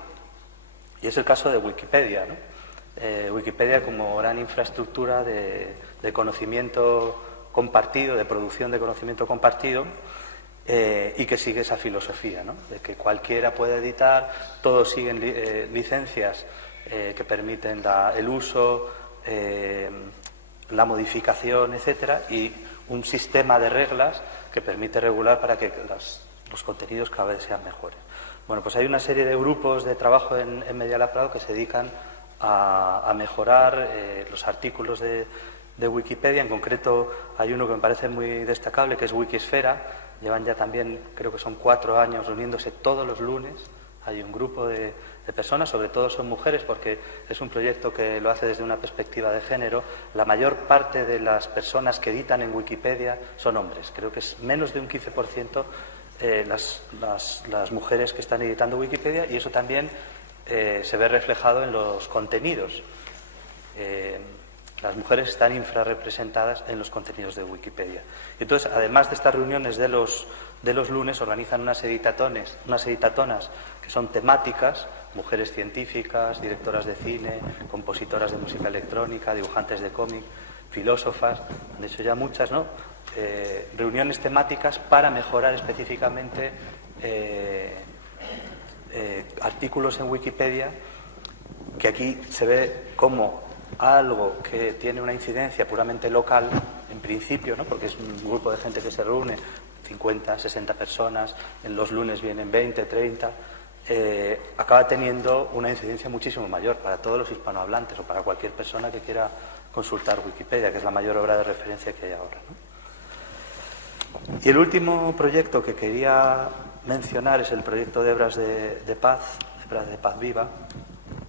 Y es el caso de Wikipedia, ¿no? Wikipedia como gran infraestructura de conocimiento compartido, de producción de conocimiento compartido, y que sigue esa filosofía, ¿no? De que cualquiera puede editar, todos siguen licencias que permiten el uso, la modificación, etcétera, y un sistema de reglas que permite regular para que los contenidos cada vez sean mejores. Bueno, pues hay una serie de grupos de trabajo en Media Lab Prado que se dedican a mejorar los artículos de Wikipedia. En concreto hay uno que me parece muy destacable, que es Wikisfera. Llevan ya también, creo que son 4 años reuniéndose todos los lunes. Hay un grupo de personas, sobre todo son mujeres, porque es un proyecto que lo hace desde una perspectiva de género. La mayor parte de las personas que editan en Wikipedia son hombres. Creo que es menos de un 15% las mujeres que están editando Wikipedia, y eso también se ve reflejado en los contenidos. Las mujeres están infrarrepresentadas en los contenidos de Wikipedia. Y entonces, además de estas reuniones de los lunes, organizan unas editatonas que son temáticas: mujeres científicas, directoras de cine, compositoras de música electrónica, dibujantes de cómic, filósofas. Han hecho ya muchas, ¿no? Reuniones temáticas para mejorar específicamente artículos en Wikipedia, que aquí se ve como algo que tiene una incidencia puramente local, en principio, ¿no? Porque es un grupo de gente que se reúne, 50, 60 personas, en los lunes vienen 20, 30, acaba teniendo una incidencia muchísimo mayor para todos los hispanohablantes o para cualquier persona que quiera consultar Wikipedia, que es la mayor obra de referencia que hay ahora, ¿no? Y el último proyecto que quería mencionar es el proyecto de Hebras de Paz, Hebras de Paz Viva.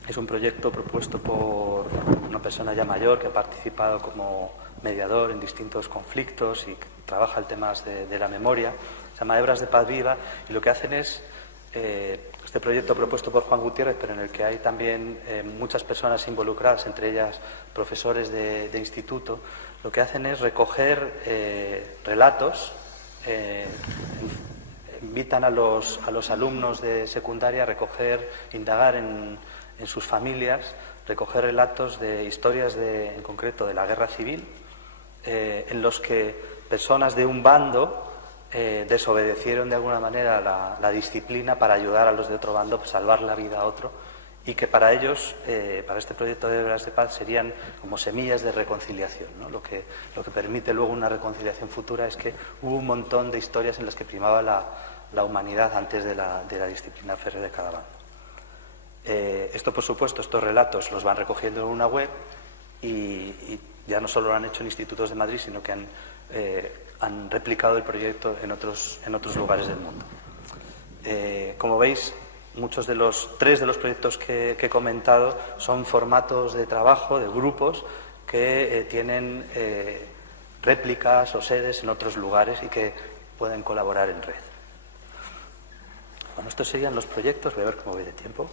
Es un proyecto propuesto por una persona ya mayor que ha participado como mediador en distintos conflictos y que trabaja el tema de la memoria. Se llama Hebras de Paz Viva, y lo que hacen es este proyecto propuesto por Juan Gutiérrez, pero en el que hay también muchas personas involucradas, entre ellas profesores de instituto. lo que hacen es recoger relatos, invitan a los alumnos de secundaria a recoger, indagar en sus familias, recoger relatos de historias en concreto de la guerra civil, en los que personas de un bando desobedecieron de alguna manera la disciplina para ayudar a los de otro bando, salvar la vida a otro, y que para ellos, para este proyecto de Hebras de Paz, serían como semillas de reconciliación, ¿no? Lo que permite luego una reconciliación futura es que hubo un montón de historias en las que primaba la humanidad antes de la disciplina férrea de cada bando. Esto, por supuesto, estos relatos los van recogiendo en una web y ya no solo lo han hecho en institutos de Madrid, sino que han replicado el proyecto en otros lugares del mundo. Como veis, tres de los proyectos que he comentado son formatos de trabajo, de grupos, que tienen réplicas o sedes en otros lugares y que pueden colaborar en red. Bueno, estos serían los proyectos. Voy a ver cómo voy de tiempo.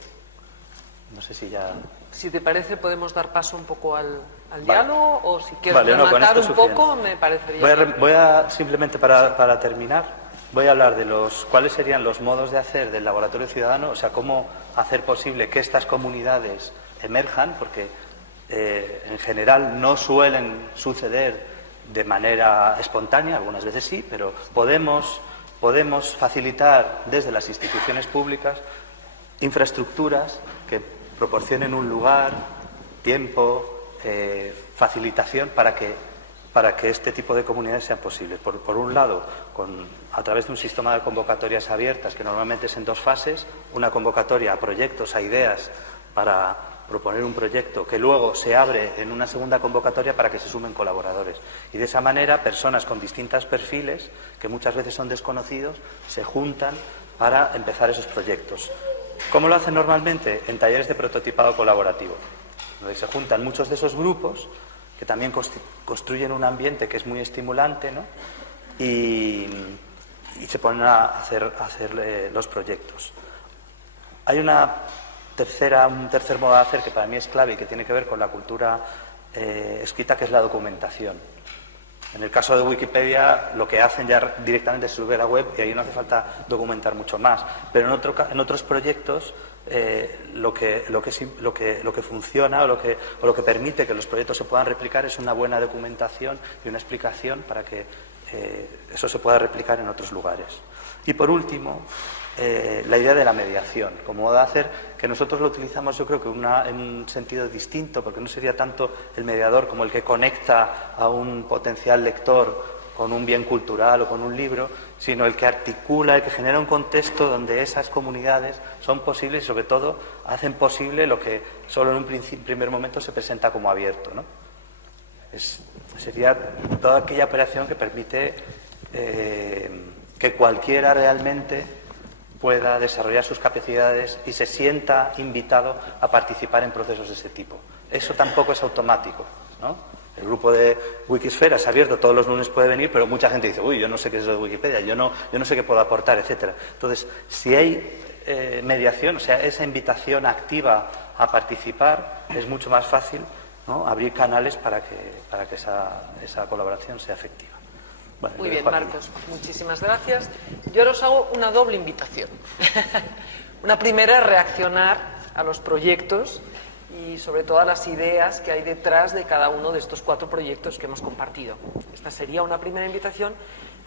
No sé si ya... Si te parece, podemos dar paso un poco al Vale. diálogo, o si quieres Vale, rematar con esto un poco, me parecería. Voy a simplemente para terminar, voy a hablar de cuáles serían los modos de hacer del laboratorio ciudadano, o sea, cómo hacer posible que estas comunidades emerjan, porque en general no suelen suceder de manera espontánea, algunas veces sí, pero podemos facilitar desde las instituciones públicas infraestructuras que proporcionen un lugar, tiempo, facilitación para que este tipo de comunidades sean posibles. Por un lado, a través de un sistema de convocatorias abiertas, que normalmente es en 2 fases, una convocatoria a proyectos, a ideas, para proponer un proyecto, que luego se abre en una segunda convocatoria para que se sumen colaboradores. Y de esa manera, personas con distintos perfiles, que muchas veces son desconocidos, se juntan para empezar esos proyectos. ¿Cómo lo hacen normalmente? En talleres de prototipado colaborativo, donde se juntan muchos de esos grupos que también construyen un ambiente que es muy estimulante, ¿no? y se ponen a hacer los proyectos. Hay un tercer modo de hacer que para mí es clave y que tiene que ver con la cultura escrita, que es la documentación. En el caso de Wikipedia, lo que hacen ya directamente es subir a la web y ahí no hace falta documentar mucho más. Pero en otros proyectos lo que funciona o lo que permite que los proyectos se puedan replicar es una buena documentación y una explicación para que eso se pueda replicar en otros lugares. Y por último, la idea de la mediación, como modo de hacer, que nosotros lo utilizamos yo creo que en un sentido distinto, porque no sería tanto el mediador como el que conecta a un potencial lector con un bien cultural o con un libro, sino el que articula, el que genera un contexto donde esas comunidades son posibles y sobre todo hacen posible lo que solo en un primer momento se presenta como abierto, ¿no? Sería toda aquella operación que permite que cualquiera realmente pueda desarrollar sus capacidades y se sienta invitado a participar en procesos de ese tipo. Eso tampoco es automático, ¿no? El grupo de Wikisfera es abierto, todos los lunes puede venir, pero mucha gente dice, uy, yo no sé qué es eso de Wikipedia, yo no sé qué puedo aportar, etcétera. Entonces, si hay mediación, o sea, esa invitación activa a participar, es mucho más fácil, ¿no?, abrir canales para que esa colaboración sea efectiva. Bueno, muy bien, Marcos, muchísimas gracias. Yo ahora os hago una doble invitación. Una primera es reaccionar a los proyectos y sobre todo a las ideas que hay detrás de cada uno de estos 4 proyectos que hemos compartido. Esta sería una primera invitación,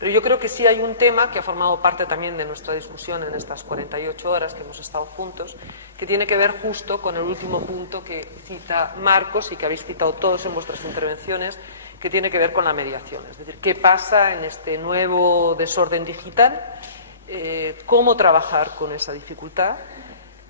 pero yo creo que sí hay un tema que ha formado parte también de nuestra discusión en estas 48 horas que hemos estado juntos, que tiene que ver justo con el último punto que cita Marcos y que habéis citado todos en vuestras intervenciones, que tiene que ver con la mediación. Es decir, qué pasa en este nuevo desorden digital, cómo trabajar con esa dificultad,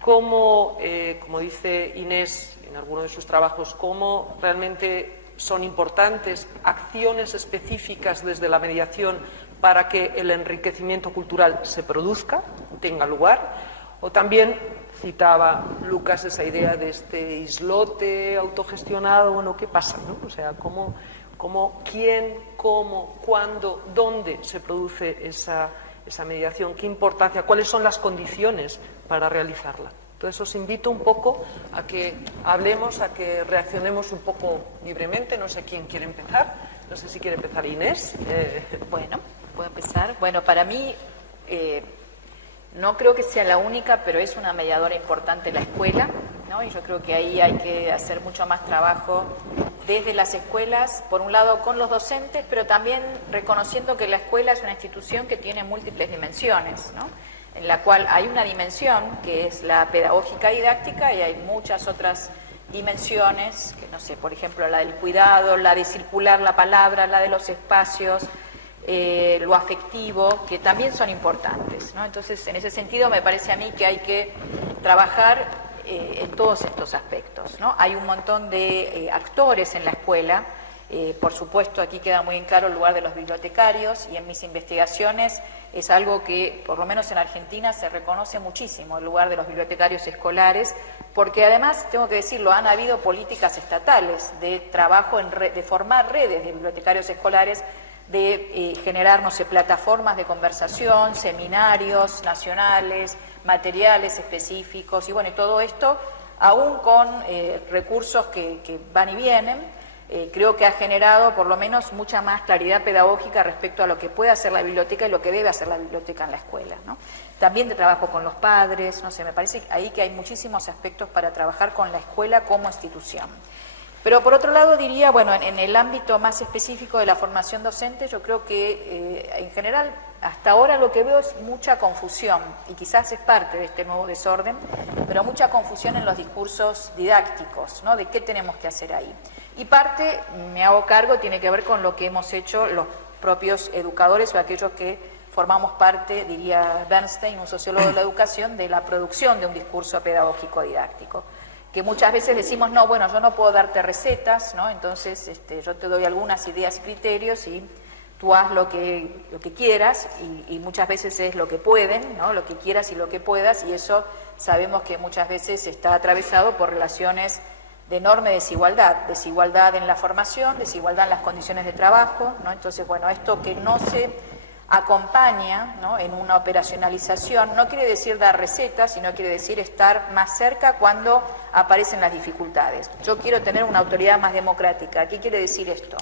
cómo, como dice Inés en alguno de sus trabajos, cómo realmente son importantes acciones específicas desde la mediación para que el enriquecimiento cultural se produzca, tenga lugar. O también citaba Lucas esa idea de este islote autogestionado, bueno, ¿qué pasa, no? O sea, cómo, quién, cómo, cuándo, dónde se produce esa mediación, qué importancia, cuáles son las condiciones para realizarla. Entonces os invito un poco a que hablemos, a que reaccionemos un poco libremente, no sé quién quiere empezar. No sé si quiere empezar Inés. Bueno, puedo empezar. Bueno, para mí no creo que sea la única, pero es una mediadora importante la escuela, ¿no? Y yo creo que ahí hay que hacer mucho más trabajo desde las escuelas, por un lado con los docentes, pero también reconociendo que la escuela es una institución que tiene múltiples dimensiones, ¿no? En la cual hay una dimensión que es la pedagógica didáctica y hay muchas otras dimensiones, que no sé, por ejemplo, la del cuidado, la de circular la palabra, la de los espacios, lo afectivo, que también son importantes, ¿no? Entonces, en ese sentido, me parece a mí que hay que trabajar en todos estos aspectos, ¿no? Hay un montón de actores en la escuela. Por supuesto, aquí queda muy en claro el lugar de los bibliotecarios, y en mis investigaciones es algo que, por lo menos en Argentina, se reconoce muchísimo, el lugar de los bibliotecarios escolares, porque además, tengo que decirlo, han habido políticas estatales de trabajo, de formar redes de bibliotecarios escolares, de generar, no sé, plataformas de conversación, seminarios nacionales, materiales específicos, y bueno, y todo esto, aún con recursos que van y vienen, creo que ha generado por lo menos mucha más claridad pedagógica respecto a lo que puede hacer la biblioteca y lo que debe hacer la biblioteca en la escuela, ¿no? También de trabajo con los padres, no sé, me parece ahí que hay muchísimos aspectos para trabajar con la escuela como institución. Pero por otro lado diría, bueno, en el ámbito más específico de la formación docente, yo creo que en general hasta ahora lo que veo es mucha confusión, y quizás es parte de este nuevo desorden, pero mucha confusión en los discursos didácticos, ¿no? De qué tenemos que hacer ahí. Y parte, me hago cargo, tiene que ver con lo que hemos hecho los propios educadores o aquellos que formamos parte, diría Bernstein, un sociólogo de la educación, de la producción de un discurso pedagógico didáctico. Que muchas veces decimos, no, bueno, yo no puedo darte recetas, ¿no? Entonces yo te doy algunas ideas y criterios y tú haz lo que quieras, y muchas veces es lo que pueden, ¿no? Lo que quieras y lo que puedas, y eso sabemos que muchas veces está atravesado por relaciones de enorme desigualdad en la formación, desigualdad en las condiciones de trabajo, ¿no? Entonces, bueno, esto que no se acompaña, ¿no?, en una operacionalización, no quiere decir dar recetas, sino quiere decir estar más cerca cuando aparecen las dificultades. Yo quiero tener una autoridad más democrática. ¿Qué quiere decir esto?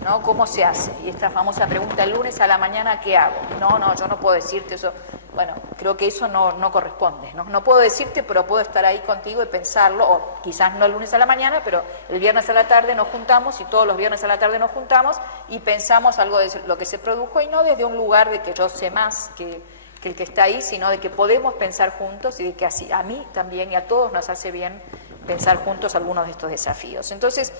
¿No? ¿Cómo se hace? Y esta famosa pregunta, el lunes a la mañana, ¿qué hago? No, yo no puedo decirte eso. Bueno, creo que eso no corresponde, ¿no? No puedo decirte, pero puedo estar ahí contigo y pensarlo, o quizás no el lunes a la mañana, pero el viernes a la tarde nos juntamos, y todos los viernes a la tarde nos juntamos y pensamos algo de lo que se produjo, y no desde un lugar de que yo sé más que el que está ahí, sino de que podemos pensar juntos, y de que así a mí también y a todos nos hace bien pensar juntos algunos de estos desafíos. Entonces,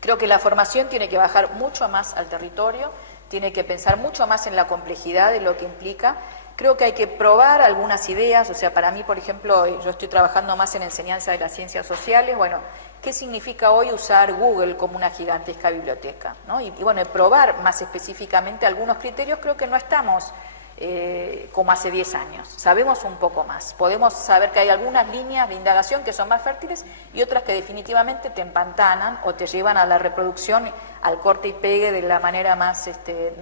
creo que la formación tiene que bajar mucho más al territorio, tiene que pensar mucho más en la complejidad de lo que implica. Creo que hay que probar algunas ideas, o sea, para mí, por ejemplo, yo estoy trabajando más en enseñanza de las ciencias sociales. Bueno, ¿qué significa hoy usar Google como una gigantesca biblioteca, ¿no? Y bueno, probar más específicamente algunos criterios. Creo que no estamos como hace 10 años, sabemos un poco más, podemos saber que hay algunas líneas de indagación que son más fértiles y otras que definitivamente te empantanan o te llevan a la reproducción, al corte y pegue de la manera más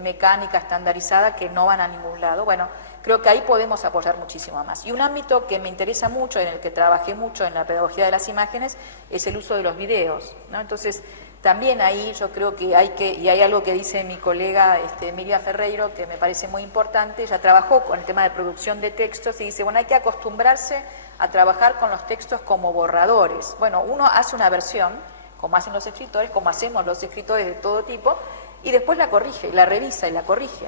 mecánica, estandarizada, que no van a ningún lado. Bueno, creo que ahí podemos apoyar muchísimo más. Y un ámbito que me interesa mucho, en el que trabajé mucho en la pedagogía de las imágenes, es el uso de los videos, ¿no? Entonces, también ahí yo creo que y hay algo que dice mi colega Emilia Ferreiro, que me parece muy importante. Ella trabajó con el tema de producción de textos y dice, bueno, hay que acostumbrarse a trabajar con los textos como borradores. Bueno, uno hace una versión, como hacen los escritores, como hacemos los escritores de todo tipo, y después la corrige, la revisa y la corrige.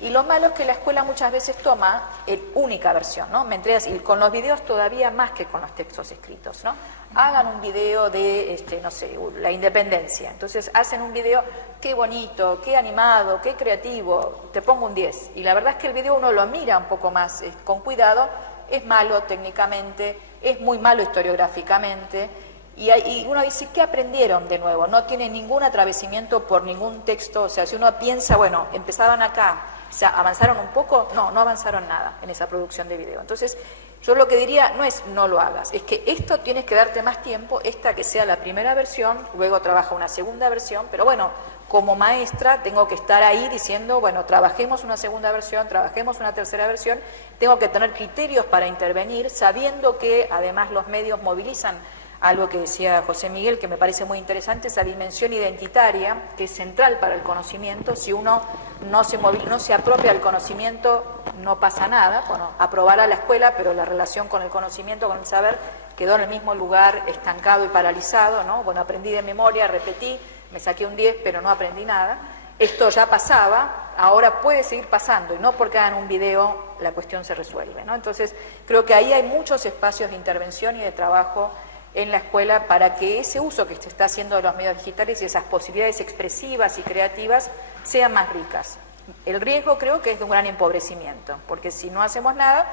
Y lo malo es que la escuela muchas veces toma única versión, ¿no? Me entregas, y con los videos todavía más que con los textos escritos, ¿no? Hagan un video de, no sé, la independencia. Entonces hacen un video, qué bonito, qué animado, qué creativo, te pongo un 10. Y la verdad es que el video uno lo mira un poco más con cuidado, es malo técnicamente, es muy malo historiográficamente, y uno dice, ¿qué aprendieron de nuevo? No tiene ningún atravesamiento por ningún texto. O sea, si uno piensa, bueno, empezaban acá, o sea, ¿avanzaron un poco? No avanzaron nada en esa producción de video. Entonces, yo lo que diría no es no lo hagas, es que esto tienes que darte más tiempo, esta que sea la primera versión, luego trabaja una segunda versión, pero bueno, como maestra tengo que estar ahí diciendo, bueno, trabajemos una segunda versión, trabajemos una tercera versión, tengo que tener criterios para intervenir, sabiendo que además los medios movilizan algo que decía José Miguel, que me parece muy interesante, esa dimensión identitaria que es central para el conocimiento. Si uno no se apropia del conocimiento, no pasa nada. Bueno, aprobará la escuela, pero la relación con el conocimiento, con el saber, quedó en el mismo lugar, estancado y paralizado, ¿no? Bueno, aprendí de memoria, repetí, me saqué un 10, pero no aprendí nada. Esto ya pasaba, ahora puede seguir pasando, y no porque hagan un video la cuestión se resuelve, ¿no? Entonces, creo que ahí hay muchos espacios de intervención y de trabajo en la escuela para que ese uso que se está haciendo de los medios digitales y esas posibilidades expresivas y creativas sean más ricas. El riesgo creo que es de un gran empobrecimiento, porque si no hacemos nada,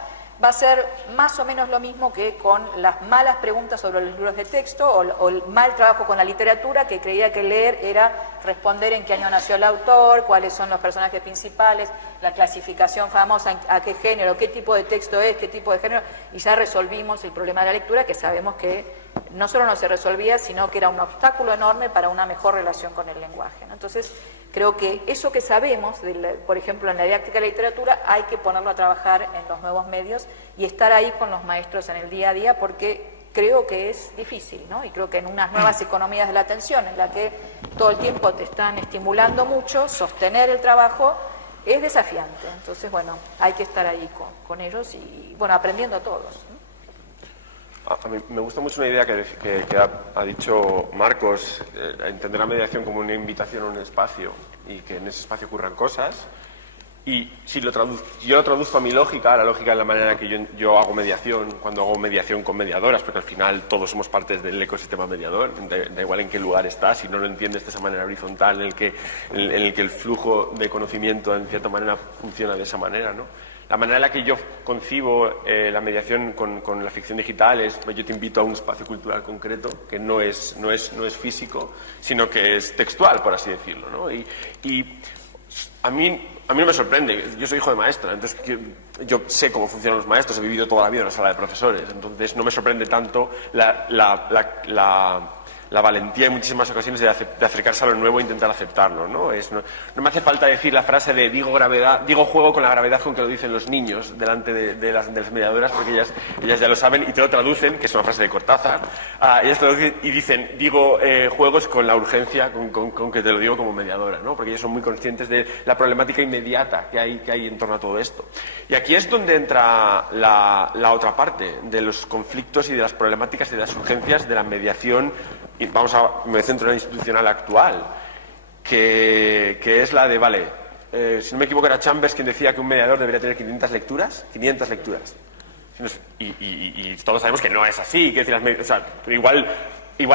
va a ser más o menos lo mismo que con las malas preguntas sobre los libros de texto o el mal trabajo con la literatura, que creía que leer era responder en qué año nació el autor, cuáles son los personajes principales, la clasificación famosa, a qué género, qué tipo de texto es, qué tipo de género, y ya resolvimos el problema de la lectura, que sabemos que no solo no se resolvía, sino que era un obstáculo enorme para una mejor relación con el lenguaje, ¿no? Entonces, creo que eso que sabemos, por ejemplo, en la didáctica de la literatura, hay que ponerlo a trabajar en los nuevos medios y estar ahí con los maestros en el día a día, porque creo que es difícil, ¿no? Y creo que en unas nuevas economías de la atención, en la que todo el tiempo te están estimulando mucho, sostener el trabajo es desafiante. Entonces, bueno, hay que estar ahí con ellos y, bueno, aprendiendo todos, ¿no? A mí me gusta mucho una idea que ha dicho Marcos, entender la mediación como una invitación a un espacio y que en ese espacio ocurran cosas. Y si yo lo traduzco a mi lógica, a la lógica de la manera que yo hago mediación, cuando hago mediación con mediadoras, porque al final todos somos partes del ecosistema mediador, da igual en qué lugar estás, si no lo entiendes de esa manera horizontal en el que el flujo de conocimiento en cierta manera funciona de esa manera, ¿no? La manera en la que yo concibo la mediación con la ficción digital es, yo te invito a un espacio cultural concreto que no es físico, sino que es textual, por así decirlo, ¿no? Y a mí no me sorprende, yo soy hijo de maestra, entonces yo sé cómo funcionan los maestros, he vivido toda la vida en una sala de profesores, entonces no me sorprende tanto la valentía en muchísimas ocasiones de acercarse a lo nuevo e intentar aceptarlo, ¿no? No me hace falta decir la frase de digo juego con la gravedad con que lo dicen los niños delante de las mediadoras, porque ellas ya lo saben y te lo traducen, que es una frase de Cortázar, ellas traducen y dicen digo juegos con la urgencia con que te lo digo como mediadora, ¿no? Porque ellas son muy conscientes de la problemática inmediata que hay en torno a todo esto. Y aquí es donde entra la otra parte de los conflictos y de las problemáticas y de las urgencias de la mediación. Y me centro en la institucional actual, que es la de, si no me equivoco era Chambers quien decía que un mediador debería tener 500 lecturas. Y todos sabemos que no es así, que igual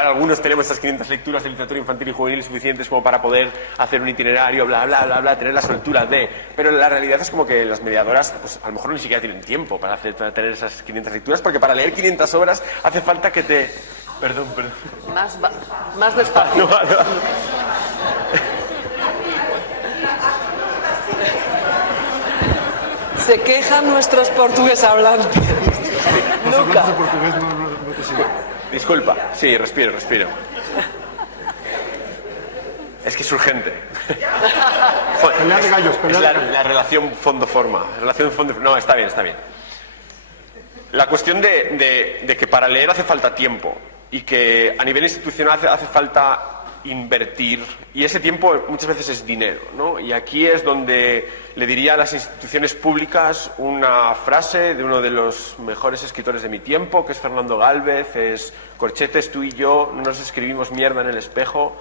algunos tenemos esas 500 lecturas de literatura infantil y juvenil suficientes como para poder hacer un itinerario, bla, bla, bla, bla, tener la soltura de... Pero la realidad es como que las mediadoras, pues a lo mejor ni siquiera tienen tiempo para tener esas 500 lecturas, porque para leer 500 obras hace falta que te... Perdón. Más despacio. No. Se quejan nuestros portugués hablantes. Nunca. Disculpa, sí, respiro. Es que es urgente. Pelea de gallos, es la relación fondo-forma. No, está bien. La cuestión de que para leer hace falta tiempo y que a nivel institucional hace falta invertir, y ese tiempo muchas veces es dinero, ¿no? Y aquí es donde le diría a las instituciones públicas una frase de uno de los mejores escritores de mi tiempo, que es Fernando Gálvez, es: Corchetes, tú y yo no nos escribimos mierda en el espejo,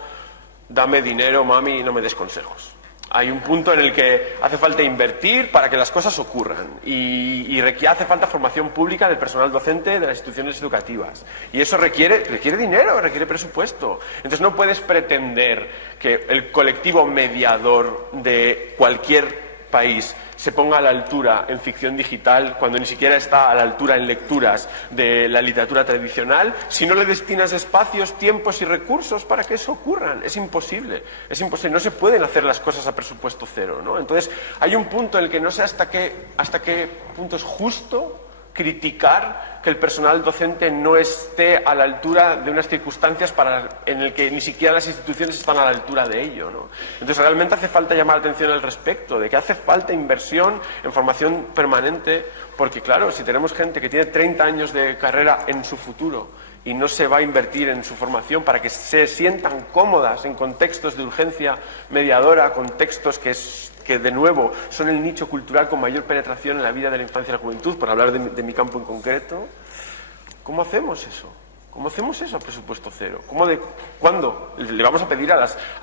dame dinero, mami, y no me des consejos. Hay un punto en el que hace falta invertir para que las cosas ocurran y hace falta formación pública del personal docente de las instituciones educativas. Y eso requiere dinero, requiere presupuesto. Entonces no puedes pretender que el colectivo mediador de cualquier país se ponga a la altura en ficción digital cuando ni siquiera está a la altura en lecturas de la literatura tradicional, si no le destinas espacios, tiempos y recursos para que eso ocurra. Es imposible, no se pueden hacer las cosas a presupuesto cero, ¿no? Entonces hay un punto en el que no sé hasta qué punto es justo criticar que el personal docente no esté a la altura de unas circunstancias en el que ni siquiera las instituciones están a la altura de ello, ¿no? Entonces realmente hace falta llamar la atención al respecto, de que hace falta inversión en formación permanente, porque claro, si tenemos gente que tiene 30 años de carrera en su futuro y no se va a invertir en su formación para que se sientan cómodas en contextos de urgencia mediadora, contextos que de nuevo son el nicho cultural con mayor penetración en la vida de la infancia y la juventud, por hablar de mi campo en concreto, ¿cómo hacemos eso? ¿Cómo hacemos eso a presupuesto cero? ¿Cuándo le vamos a pedir a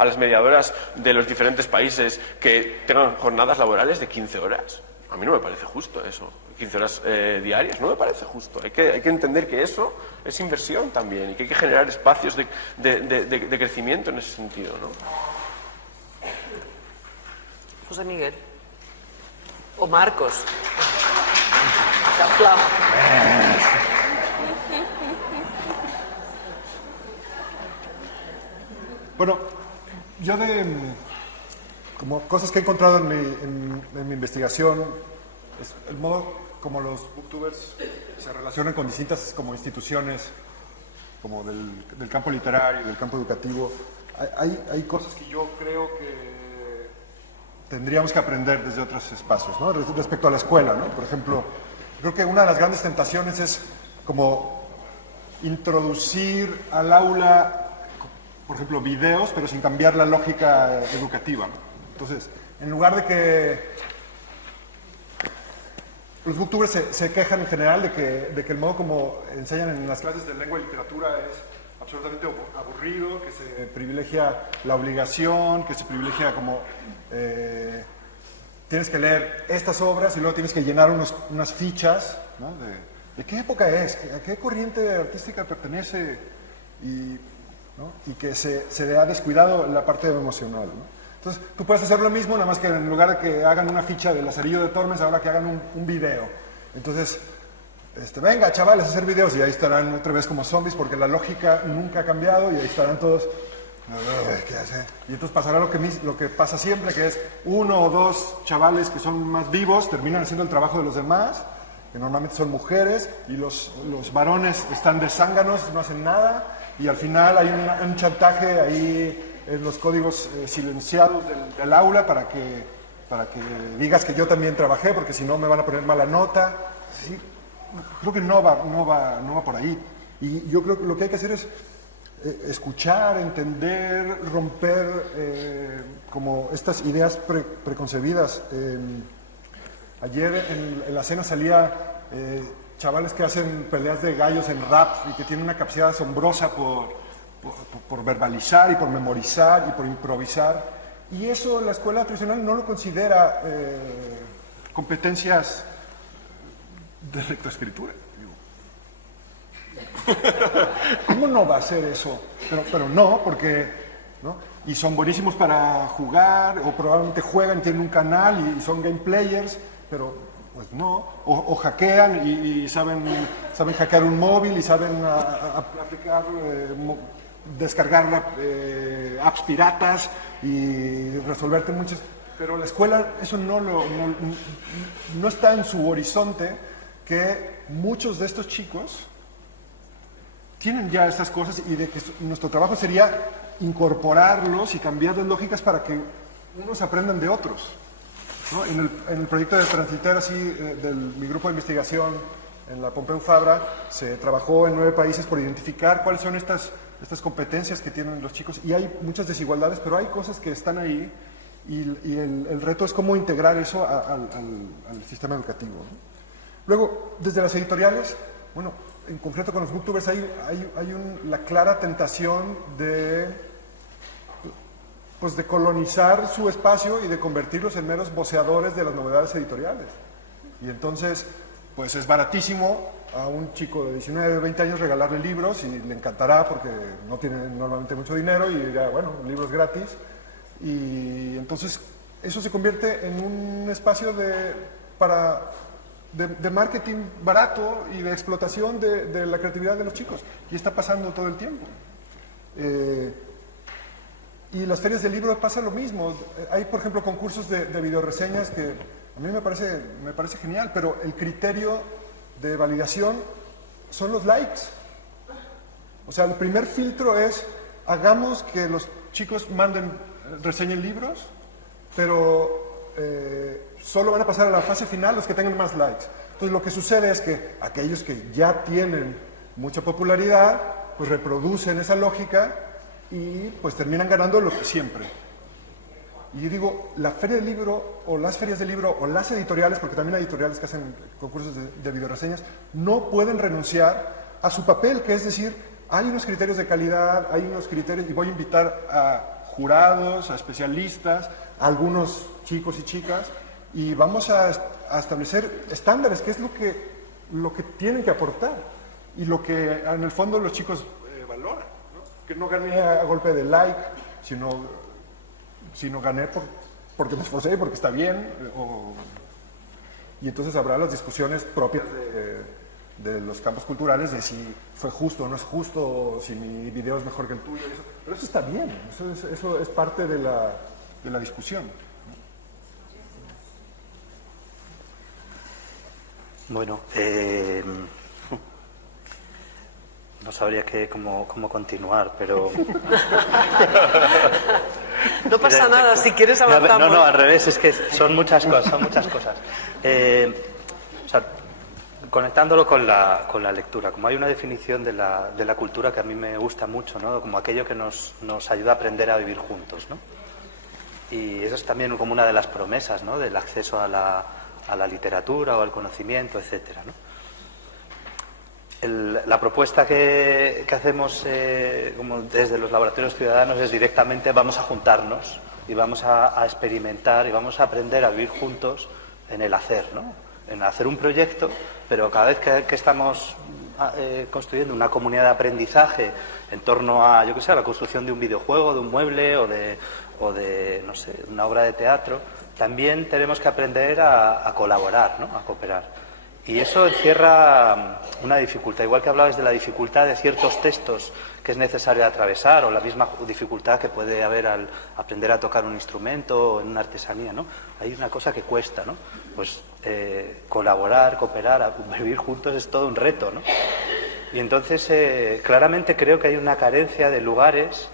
las mediadoras de los diferentes países que tengan jornadas laborales de 15 horas? A mí no me parece justo eso. 15 horas diarias, no me parece justo. Hay que entender que eso es inversión también y que hay que generar espacios de crecimiento en ese sentido, ¿no? José Miguel. O Marcos. Te aplaudo. Bueno, yo como cosas que he encontrado en mi investigación, es el modo como los booktubers se relacionan con distintas como instituciones, como del campo literario, del campo educativo. Hay cosas que yo creo que tendríamos que aprender desde otros espacios, ¿no? Respecto a la escuela, ¿no? Por ejemplo, creo que una de las grandes tentaciones es como introducir al aula, por ejemplo, videos, pero sin cambiar la lógica educativa, ¿no? Entonces, en lugar de que los booktubers se quejan en general de que el modo como enseñan en las clases de lengua y literatura es absolutamente aburrido, que se privilegia la obligación, que se privilegia como tienes que leer estas obras y luego tienes que llenar unas fichas, ¿no? ¿De qué época es? ¿A qué corriente artística pertenece? Y que se ha descuidado la parte emocional, ¿no? Entonces, tú puedes hacer lo mismo, nada más que en lugar de que hagan una ficha del Lazarillo de Tormes, ahora que hagan un video. Entonces, venga, chavales, a hacer videos, y ahí estarán otra vez como zombies, porque la lógica nunca ha cambiado, y ahí estarán todos, ¿qué hace? Y entonces pasará lo que pasa siempre, que es uno o dos chavales que son más vivos, terminan haciendo el trabajo de los demás, que normalmente son mujeres, y los varones están de zánganos, no hacen nada, y al final hay un chantaje ahí en los códigos silenciados del aula para que digas que yo también trabajé, porque si no me van a poner mala nota. Sí, creo que no va por ahí. Y yo creo que lo que hay que hacer es escuchar, entender, romper como estas ideas preconcebidas. Ayer en la cena salía chavales que hacen peleas de gallos en rap y que tienen una capacidad asombrosa por verbalizar y por memorizar y por improvisar. Y eso la escuela tradicional no lo considera competencias de lectoescritura. ¿Cómo no va a ser eso? Pero no, porque ¿no? Y son buenísimos para jugar, o probablemente juegan, tienen un canal y son game players, pero pues no, o hackean y saben hackear un móvil y saben aplicar, descargar apps piratas y resolverte muchas, pero la escuela eso no está en su horizonte, que muchos de estos chicos tienen ya estas cosas y de que nuestro trabajo sería incorporarlos y cambiar las lógicas para que unos aprendan de otros, ¿no? En el proyecto de Transliteracy mi grupo de investigación en la Pompeu Fabra se trabajó en 9 países por identificar cuáles son estas competencias que tienen los chicos, y hay muchas desigualdades, pero hay cosas que están ahí y el reto es cómo integrar eso al sistema educativo, ¿no? Luego, desde las editoriales, bueno, en concreto con los booktubers hay la clara tentación de colonizar su espacio y de convertirlos en meros voceadores de las novedades editoriales. Y entonces, pues es baratísimo a un chico de 19, 20 años regalarle libros y le encantará porque no tiene normalmente mucho dinero y dirá, bueno, libros gratis. Y entonces eso se convierte en un espacio de marketing barato y de explotación de la creatividad de los chicos. Y está pasando todo el tiempo. Y las ferias de libros pasa lo mismo. Hay, por ejemplo, concursos de videoreseñas que a mí me parece genial, pero el criterio de validación son los likes. O sea, el primer filtro es, hagamos que los chicos reseñen libros, pero solo van a pasar a la fase final los que tengan más likes. Entonces lo que sucede es que aquellos que ya tienen mucha popularidad, pues reproducen esa lógica y pues terminan ganando lo que siempre. Y yo digo, la feria del libro, o las ferias del libro, o las editoriales, porque también hay editoriales que hacen concursos de videoreseñas, no pueden renunciar a su papel, que es decir, hay unos criterios de calidad, hay unos criterios, y voy a invitar a jurados, a especialistas, a algunos chicos y chicas, y vamos a establecer estándares, que es lo que tienen que aportar, y lo que en el fondo los chicos valoran, ¿no? Que no gané a golpe de like, sino gané porque me esforcé, porque está bien, y entonces habrá las discusiones propias de los campos culturales, de si fue justo o no es justo, o si mi video es mejor que el tuyo, pero eso está bien, eso es parte de la discusión. Bueno, no sabría cómo continuar, pero... No pasa nada, si quieres avanzamos. No, al revés, es que son muchas cosas. O sea, conectándolo con la lectura, como hay una definición de la cultura que a mí me gusta mucho, ¿no? Como aquello que nos ayuda a aprender a vivir juntos, ¿no? Y eso es también como una de las promesas, ¿no? Del acceso a la literatura o al conocimiento, etcétera, ¿no? La propuesta que hacemos como desde los laboratorios ciudadanos es directamente vamos a juntarnos y vamos a experimentar y vamos a aprender a vivir juntos en el hacer, ¿no? En hacer un proyecto, pero cada vez que estamos construyendo una comunidad de aprendizaje en torno a, yo qué sé, a la construcción de un videojuego, de un mueble o de no sé, una obra de teatro, también tenemos que aprender a colaborar, ¿no? A cooperar. Y eso encierra una dificultad, igual que hablabas de la dificultad de ciertos textos que es necesario atravesar, o la misma dificultad que puede haber al aprender a tocar un instrumento o en una artesanía, ¿no? Hay una cosa que cuesta, ¿no? Pues colaborar, cooperar, vivir juntos es todo un reto, ¿no? Y entonces claramente creo que hay una carencia de lugares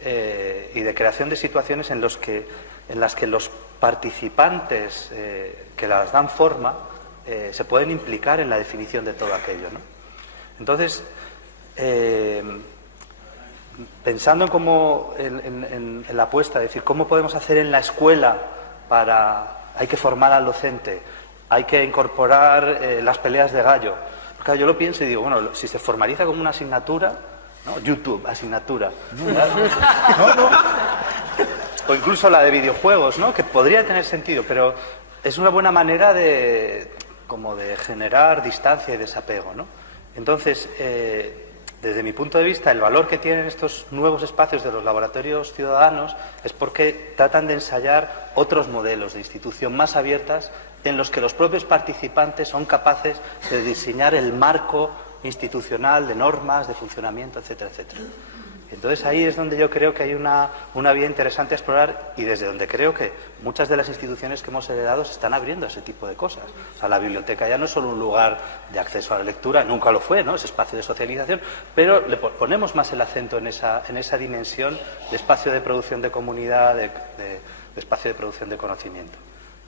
y de creación de situaciones en las que los participantes que las dan forma se pueden implicar en la definición de todo aquello, ¿no? Entonces, pensando en la apuesta, es decir, ¿cómo podemos hacer en la escuela hay que formar al docente, hay que incorporar las peleas de gallo? Porque claro, yo lo pienso y digo, bueno, si se formaliza como una asignatura, ¿no? YouTube, asignatura. No. O incluso la de videojuegos, ¿no? Que podría tener sentido, pero es una buena manera de generar distancia y desapego, ¿no? Entonces, desde mi punto de vista, el valor que tienen estos nuevos espacios de los laboratorios ciudadanos es porque tratan de ensayar otros modelos de institución más abiertas en los que los propios participantes son capaces de diseñar el marco institucional de normas, de funcionamiento, etcétera, etcétera. Entonces ahí es donde yo creo que hay una vía interesante a explorar y desde donde creo que muchas de las instituciones que hemos heredado se están abriendo a ese tipo de cosas. O sea, la biblioteca ya no es solo un lugar de acceso a la lectura, nunca lo fue, ¿no? Es espacio de socialización, pero le ponemos más el acento en esa dimensión de espacio de producción de comunidad, de espacio de producción de conocimiento.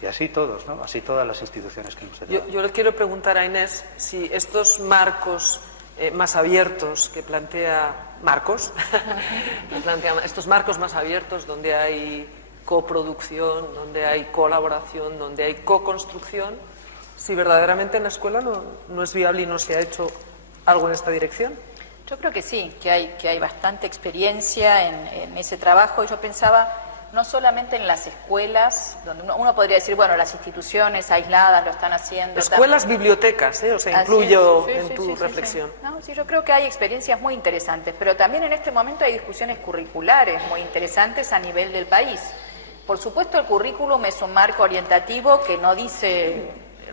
Y así todos, ¿no? Así todas las instituciones que hemos heredado. Yo le quiero preguntar a Inés si estos marcos más abiertos que plantea estos marcos más abiertos donde hay coproducción, donde hay colaboración, donde hay co-construcción, si verdaderamente en la escuela no es viable y no se ha hecho algo en esta dirección. Yo creo que sí, que hay bastante experiencia en ese trabajo. Yo pensaba no solamente en las escuelas, donde uno podría decir, bueno, las instituciones aisladas lo están haciendo. Escuelas, bibliotecas, o sea, incluyo en tu reflexión. Sí. No, sí, yo creo que hay experiencias muy interesantes, pero también en este momento hay discusiones curriculares muy interesantes a nivel del país. Por supuesto, el currículum es un marco orientativo que no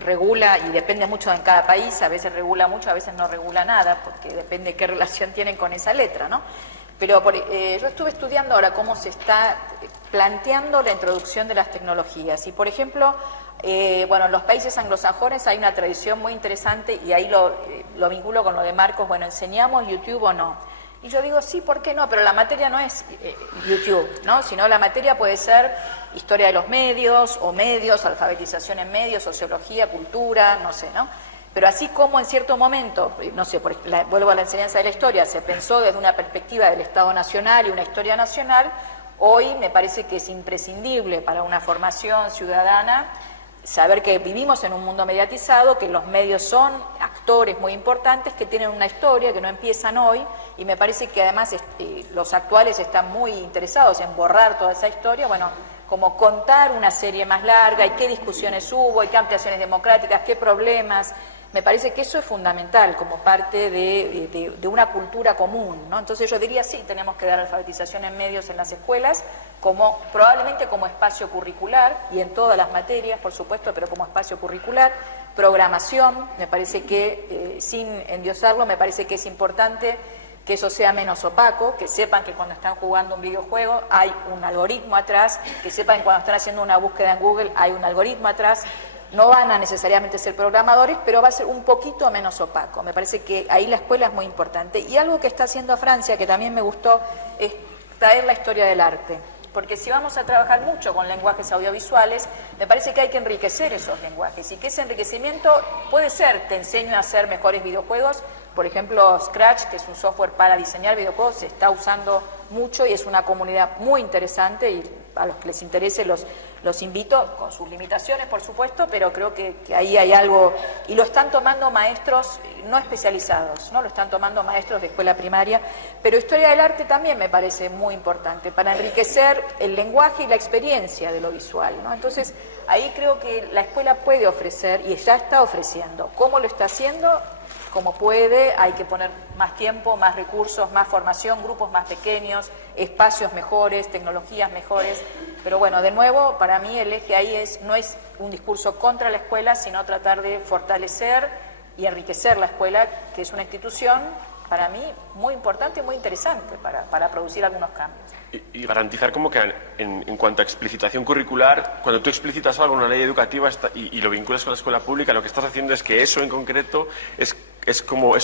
regula y depende mucho en cada país, a veces regula mucho, a veces no regula nada, porque depende qué relación tienen con esa letra, ¿no? Pero yo estuve estudiando ahora cómo se está planteando la introducción de las tecnologías. Y, por ejemplo, bueno, en los países anglosajones hay una tradición muy interesante y ahí lo vinculo con lo de Marcos, bueno, ¿enseñamos YouTube o no? Y yo digo, sí, ¿por qué no? Pero la materia no es YouTube, ¿no? Sino la materia puede ser historia de los medios, o medios, alfabetización en medios, sociología, cultura, no sé, ¿no? Pero así como en cierto momento, no sé, vuelvo a la enseñanza de la historia, se pensó desde una perspectiva del Estado Nacional y una historia nacional, hoy me parece que es imprescindible para una formación ciudadana saber que vivimos en un mundo mediatizado, que los medios son actores muy importantes, que tienen una historia, que no empiezan hoy, y me parece que además los actuales están muy interesados en borrar toda esa historia, bueno, como contar una serie más larga, y qué discusiones hubo, y qué ampliaciones democráticas, qué problemas. Me parece que eso es fundamental como parte de una cultura común, ¿no? Entonces yo diría, sí, tenemos que dar alfabetización en medios en las escuelas, probablemente como espacio curricular, y en todas las materias, por supuesto, pero como espacio curricular. Programación, me parece que, sin endiosarlo, me parece que es importante que eso sea menos opaco, que sepan que cuando están jugando un videojuego hay un algoritmo atrás, que sepan que cuando están haciendo una búsqueda en Google hay un algoritmo atrás. No van a necesariamente ser programadores, pero va a ser un poquito menos opaco. Me parece que ahí la escuela es muy importante. Y algo que está haciendo Francia, que también me gustó, es traer la historia del arte. Porque si vamos a trabajar mucho con lenguajes audiovisuales, me parece que hay que enriquecer esos lenguajes. Y que ese enriquecimiento puede ser, te enseño a hacer mejores videojuegos. Por ejemplo, Scratch, que es un software para diseñar videojuegos, se está usando mucho y es una comunidad muy interesante, y a los que les interese los invito, con sus limitaciones, por supuesto, pero creo que ahí hay algo, y lo están tomando maestros no especializados, ¿no? Lo están tomando maestros de escuela primaria, pero historia del arte también me parece muy importante para enriquecer el lenguaje y la experiencia de lo visual, ¿no? Entonces, ahí creo que la escuela puede ofrecer, y ya está ofreciendo. ¿Cómo lo está haciendo? Como puede, hay que poner más tiempo, más recursos, más formación, grupos más pequeños, espacios mejores, tecnologías mejores. Pero bueno, de nuevo, para mí el eje ahí no es un discurso contra la escuela, sino tratar de fortalecer y enriquecer la escuela, que es una institución, para mí, muy importante y muy interesante para producir algunos cambios. Y garantizar como que en cuanto a explicitación curricular, cuando tú explicitas algo en una ley educativa y lo vinculas con la escuela pública, lo que estás haciendo es que eso en concreto es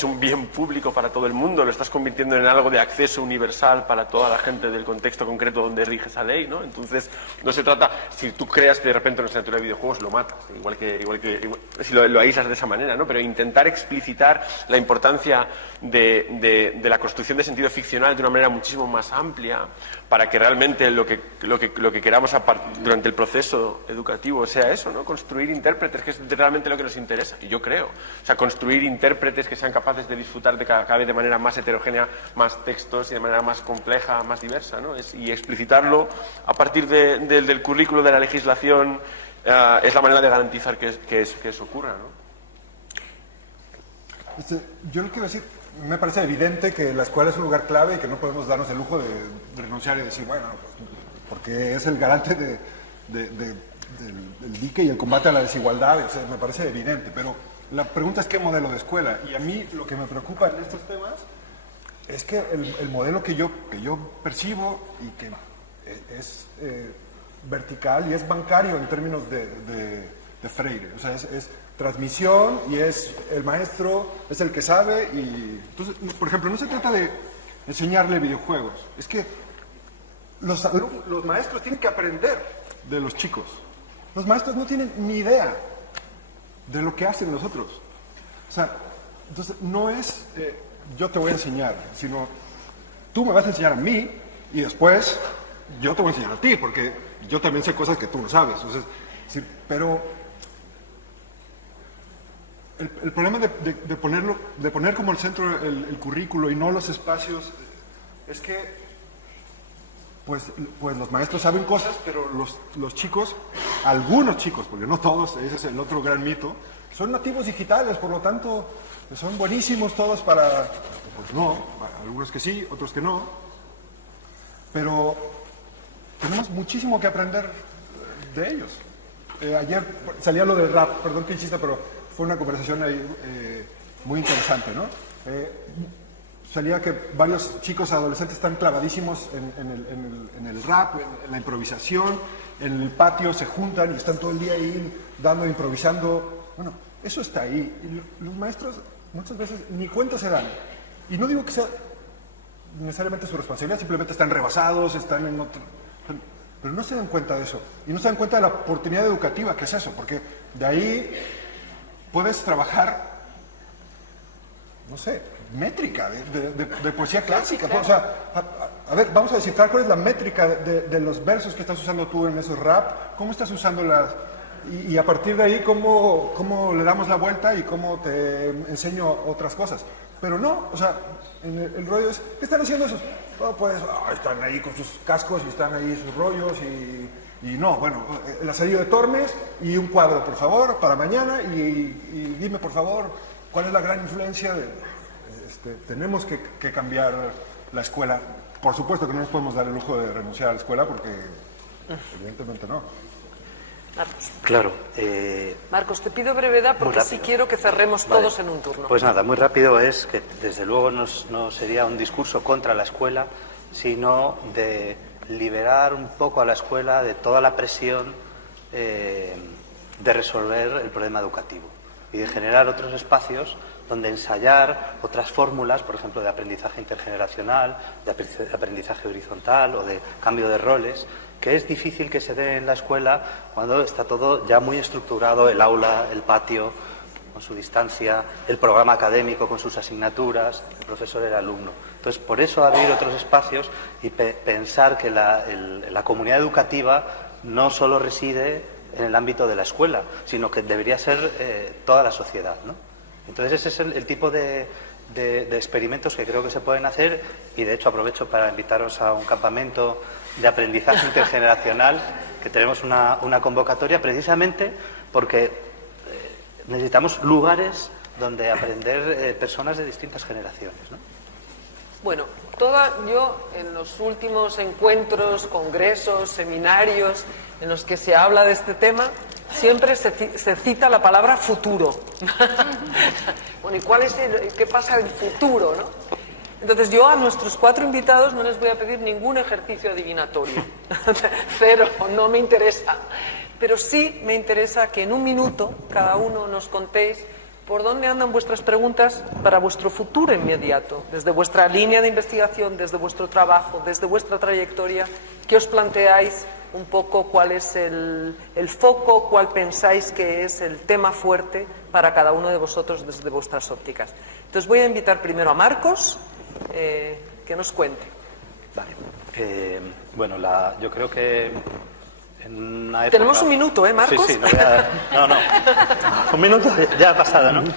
un bien público para todo el mundo, lo estás convirtiendo en algo de acceso universal para toda la gente del contexto concreto donde rige esa ley, ¿no? Entonces, no se trata, si tú creas que de repente una asignatura de videojuegos, lo matas, igual que si lo aíslas de esa manera, ¿no? Pero intentar explicitar la importancia de la construcción de sentido ficcional de una manera muchísimo más amplia, para que realmente lo que queramos durante el proceso educativo sea eso, ¿no? Construir intérpretes, que es realmente lo que nos interesa, y yo creo. O sea, construir intérpretes que sean capaces de disfrutar cada vez de manera más heterogénea más textos y de manera más compleja, más diversa, ¿no? Y explicitarlo a partir del currículo de la legislación es la manera de garantizar que eso ocurra, ¿no? Yo lo que iba a decir, me parece evidente que la escuela es un lugar clave y que no podemos darnos el lujo de renunciar y decir, bueno, pues, porque es el garante del dique y el combate a la desigualdad, o sea, me parece evidente, pero la pregunta es qué modelo de escuela. Y a mí lo que me preocupa en estos temas es que el modelo que yo percibo y que es vertical y es bancario en términos de Freire, o sea, es transmisión y es el maestro, es el que sabe. Y entonces, por ejemplo, no se trata de enseñarle videojuegos, es que los maestros tienen que aprender de los chicos. Los maestros no tienen ni idea de lo que hacen los otros. O sea, entonces no es yo te voy a enseñar, sino tú me vas a enseñar a mí y después yo te voy a enseñar a ti, porque yo también sé cosas que tú no sabes. Entonces, sí, pero el problema de poner como el centro el currículo y no los espacios es que pues los maestros saben cosas, pero los chicos, algunos chicos, porque no todos, ese es el otro gran mito, son nativos digitales, por lo tanto son buenísimos todos para, pues no, algunos que sí, otros que no, pero tenemos muchísimo que aprender de ellos. Ayer salía lo del rap, perdón que insista, pero fue una conversación ahí muy interesante, ¿no? salía que varios chicos adolescentes están clavadísimos en el rap, en la improvisación, en el patio se juntan y están todo el día ahí improvisando. Bueno, eso está ahí. Y los maestros muchas veces ni cuenta se dan. Y no digo que sea necesariamente su responsabilidad, simplemente están rebasados, están en otro... Pero no se dan cuenta de eso. Y no se dan cuenta de la oportunidad educativa que es eso, porque de ahí puedes trabajar, no sé, métrica de poesía clásica. O sea, a ver, vamos a descifrar cuál es la métrica de los versos que estás usando tú en esos rap, cómo estás usando las... Y a partir de ahí, cómo le damos la vuelta y cómo te enseño otras cosas. Pero no, o sea, el rollo es, ¿qué están haciendo esos? Oh, pues, están ahí con sus cascos y están ahí sus rollos y no, bueno, el asedio de Tormes y un cuadro, por favor, para mañana y dime, por favor, cuál es la gran influencia de... tenemos que cambiar la escuela. Por supuesto que no nos podemos dar el lujo de renunciar a la escuela porque evidentemente no. Marcos. Claro. Marcos, te pido brevedad porque sí quiero que cerremos todos en un turno. Pues nada, muy rápido es que desde luego no sería un discurso contra la escuela, sino de liberar un poco a la escuela de toda la presión de resolver el problema educativo y de generar otros espacios donde ensayar otras fórmulas, por ejemplo, de aprendizaje intergeneracional, de aprendizaje horizontal o de cambio de roles, que es difícil que se dé en la escuela cuando está todo ya muy estructurado, el aula, el patio, con su distancia, el programa académico con sus asignaturas, el profesor, el alumno. Entonces, por eso abrir otros espacios y pensar que la comunidad educativa no solo reside en el ámbito de la escuela, sino que debería ser toda la sociedad, ¿no? Entonces, ese es el tipo de experimentos que creo que se pueden hacer y, de hecho, aprovecho para invitaros a un campamento de aprendizaje intergeneracional, que tenemos una convocatoria precisamente porque necesitamos lugares donde aprender personas de distintas generaciones, ¿no? Bueno, yo en los últimos encuentros, congresos, seminarios en los que se habla de este tema, siempre se cita la palabra futuro. Bueno, ¿y qué pasa en el futuro, no? Entonces yo a nuestros 4 invitados no les voy a pedir ningún ejercicio adivinatorio. Cero, no me interesa. Pero sí me interesa que en un minuto cada uno nos contéis por dónde andan vuestras preguntas para vuestro futuro inmediato, desde vuestra línea de investigación, desde vuestro trabajo, desde vuestra trayectoria, qué os planteáis un poco, cuál es el foco, cuál pensáis que es el tema fuerte para cada uno de vosotros desde vuestras ópticas. Entonces voy a invitar primero a Marcos, que nos cuente. Vale. Bueno, yo creo que en una época... Tenemos un minuto, ¿eh, Marcos? Sí, no. Un minuto ya ha pasado, ¿no? No.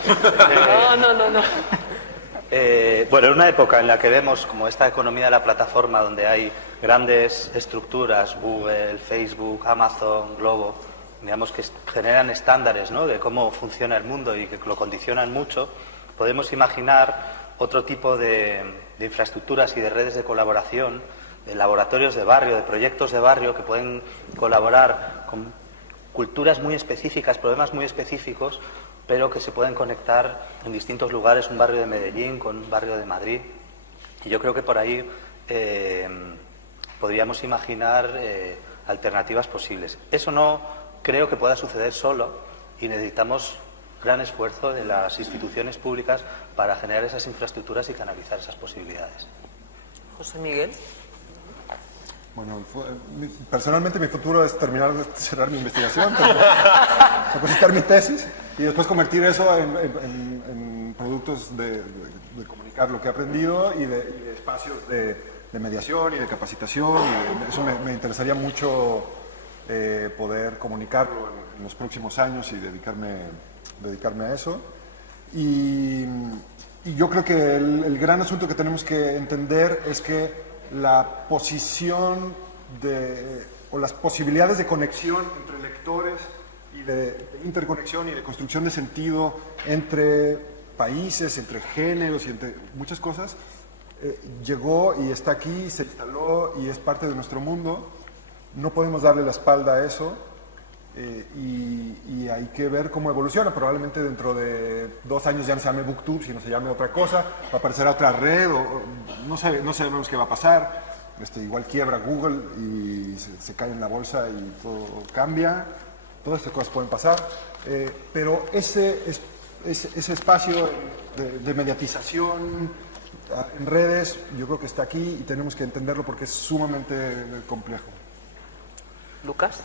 Bueno, en una época en la que vemos como esta economía de la plataforma, donde hay grandes estructuras, Google, Facebook, Amazon, Globo, digamos que generan estándares, ¿no?, de cómo funciona el mundo y que lo condicionan mucho, podemos imaginar otro tipo de infraestructuras y de redes de colaboración, de laboratorios de barrio, de proyectos de barrio que pueden colaborar con culturas muy específicas, problemas muy específicos, pero que se pueden conectar en distintos lugares, un barrio de Medellín con un barrio de Madrid. Y yo creo que por ahí podríamos imaginar alternativas posibles. Eso no creo que pueda suceder solo y necesitamos gran esfuerzo de las instituciones públicas para generar esas infraestructuras y canalizar esas posibilidades. José Miguel. Bueno, personalmente mi futuro es cerrar mi investigación, depositar mi tesis y después convertir eso en productos de comunicar lo que he aprendido y de espacios de mediación y de capacitación. Y eso me interesaría mucho poder comunicarlo en los próximos años y dedicarme a eso. Y yo creo que el gran asunto que tenemos que entender es que la posición o las posibilidades de conexión entre lectores y de interconexión y de construcción de sentido entre países, entre géneros y entre muchas cosas, llegó y está aquí, se instaló y es parte de nuestro mundo. No podemos darle la espalda a eso y hay que ver cómo evoluciona. Probablemente dentro de 2 años ya no se llame BookTube, sino se llame otra cosa, va a aparecer otra red, o no sabemos qué va a pasar. Igual quiebra Google y se cae en la bolsa y todo cambia. Todas estas cosas pueden pasar, pero ese espacio de mediatización en redes, yo creo que está aquí y tenemos que entenderlo porque es sumamente complejo. Lucas.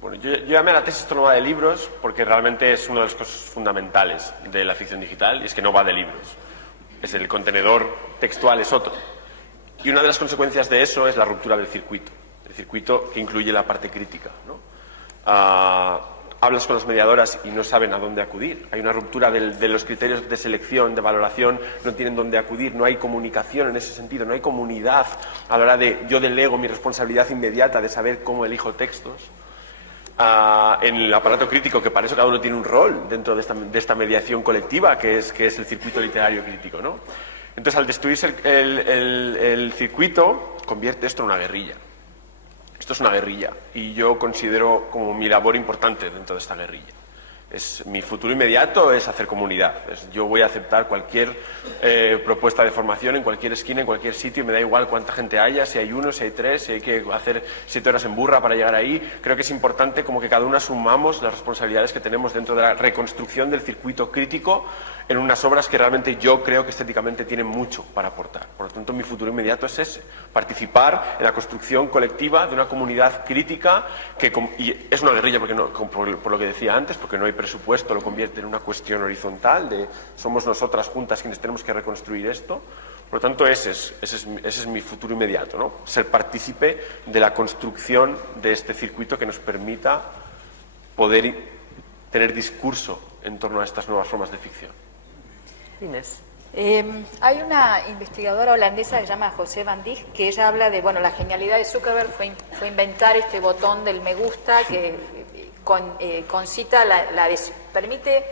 Bueno, yo llamé a la tesis esto no va de libros porque realmente es una de las cosas fundamentales de la ficción digital y es que no va de libros. Es el contenedor textual es otro. Y una de las consecuencias de eso es la ruptura del circuito. El circuito que incluye la parte crítica, ¿no? Hablas con las mediadoras y no saben a dónde acudir. Hay una ruptura de los criterios de selección, de valoración, no tienen dónde acudir, no hay comunicación en ese sentido, no hay comunidad a la hora de yo delego mi responsabilidad inmediata de saber cómo elijo textos. En el aparato crítico, que para eso cada uno tiene un rol dentro de esta mediación colectiva, que es el circuito literario crítico, ¿no? Entonces, al destruirse el circuito, convierte esto en una guerrilla. Esto es una guerrilla y yo considero como mi labor importante dentro de esta guerrilla. Mi futuro inmediato es hacer comunidad. Yo voy a aceptar cualquier propuesta de formación en cualquier esquina, en cualquier sitio, y me da igual cuánta gente haya, si hay 1, si hay 3, si hay que hacer 7 horas en burra para llegar ahí. Creo que es importante como que cada uno asumamos las responsabilidades que tenemos dentro de la reconstrucción del circuito crítico en unas obras que realmente yo creo que estéticamente tienen mucho para aportar. Por lo tanto, mi futuro inmediato es ese, participar en la construcción colectiva de una comunidad crítica y es una guerrilla porque por lo que decía antes, porque no hay presupuesto, lo convierte en una cuestión horizontal de somos nosotras juntas quienes tenemos que reconstruir esto. Por lo tanto, ese es mi futuro inmediato, ¿no? Ser partícipe de la construcción de este circuito que nos permita poder tener discurso en torno a estas nuevas formas de ficción. Inés. Hay una investigadora holandesa que se llama José van Dijk, que ella habla de, la genialidad de Zuckerberg fue inventar este botón del me gusta que concita permite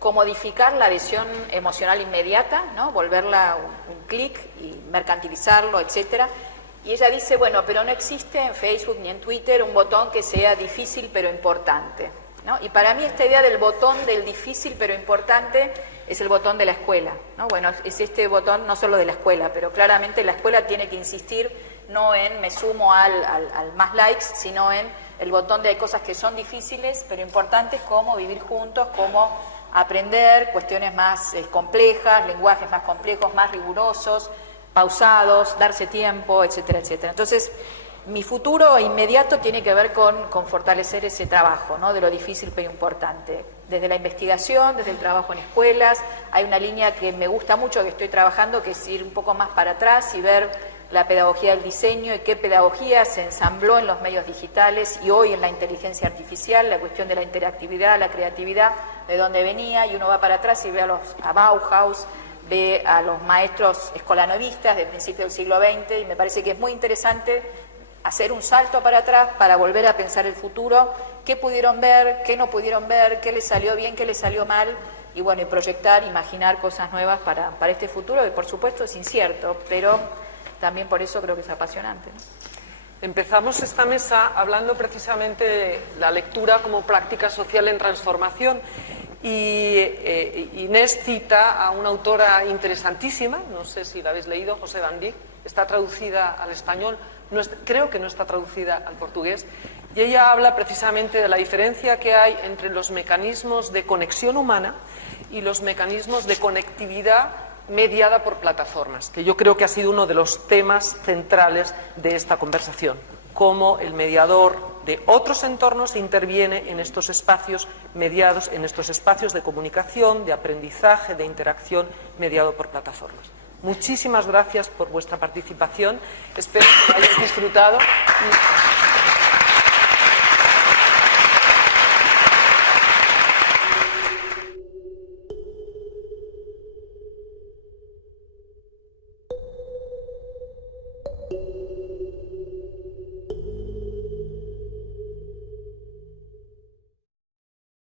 comodificar la adhesión emocional inmediata, ¿no? Volverla un clic y mercantilizarlo, etcétera. Y ella dice, pero no existe en Facebook ni en Twitter un botón que sea difícil pero importante, ¿no? Y para mí esta idea del botón del difícil pero importante es el botón de la escuela, ¿no? Es este botón no solo de la escuela, pero claramente la escuela tiene que insistir no en me sumo al más likes, sino en el botón de hay cosas que son difíciles pero importantes, como vivir juntos, como aprender cuestiones más complejas, lenguajes más complejos, más rigurosos, pausados, darse tiempo, etcétera, etcétera. Entonces, mi futuro inmediato tiene que ver con fortalecer ese trabajo, ¿no? De lo difícil pero importante. Desde la investigación, desde el trabajo en escuelas, hay una línea que me gusta mucho, que estoy trabajando, que es ir un poco más para atrás y ver la pedagogía del diseño y qué pedagogía se ensambló en los medios digitales y hoy en la inteligencia artificial, la cuestión de la interactividad, la creatividad, de dónde venía, y uno va para atrás y ve a Bauhaus, ve a los maestros escolanovistas del principio del siglo XX, y me parece que es muy interesante hacer un salto para atrás para volver a pensar el futuro, qué pudieron ver, qué no pudieron ver, qué les salió bien, qué les salió mal, y y proyectar, imaginar cosas nuevas para este futuro, que por supuesto es incierto, pero también por eso creo que es apasionante, ¿no? Empezamos esta mesa hablando precisamente de la lectura como práctica social en transformación, y Inés cita a una autora interesantísima, no sé si la habéis leído, José van Dijk, está traducida al español, creo que no está traducida al portugués, y ella habla precisamente de la diferencia que hay entre los mecanismos de conexión humana y los mecanismos de conectividad mediada por plataformas, que yo creo que ha sido uno de los temas centrales de esta conversación, cómo el mediador de otros entornos interviene en estos espacios mediados, en estos espacios de comunicación, de aprendizaje, de interacción mediado por plataformas. Muchísimas gracias por vuestra participación, espero que hayáis disfrutado.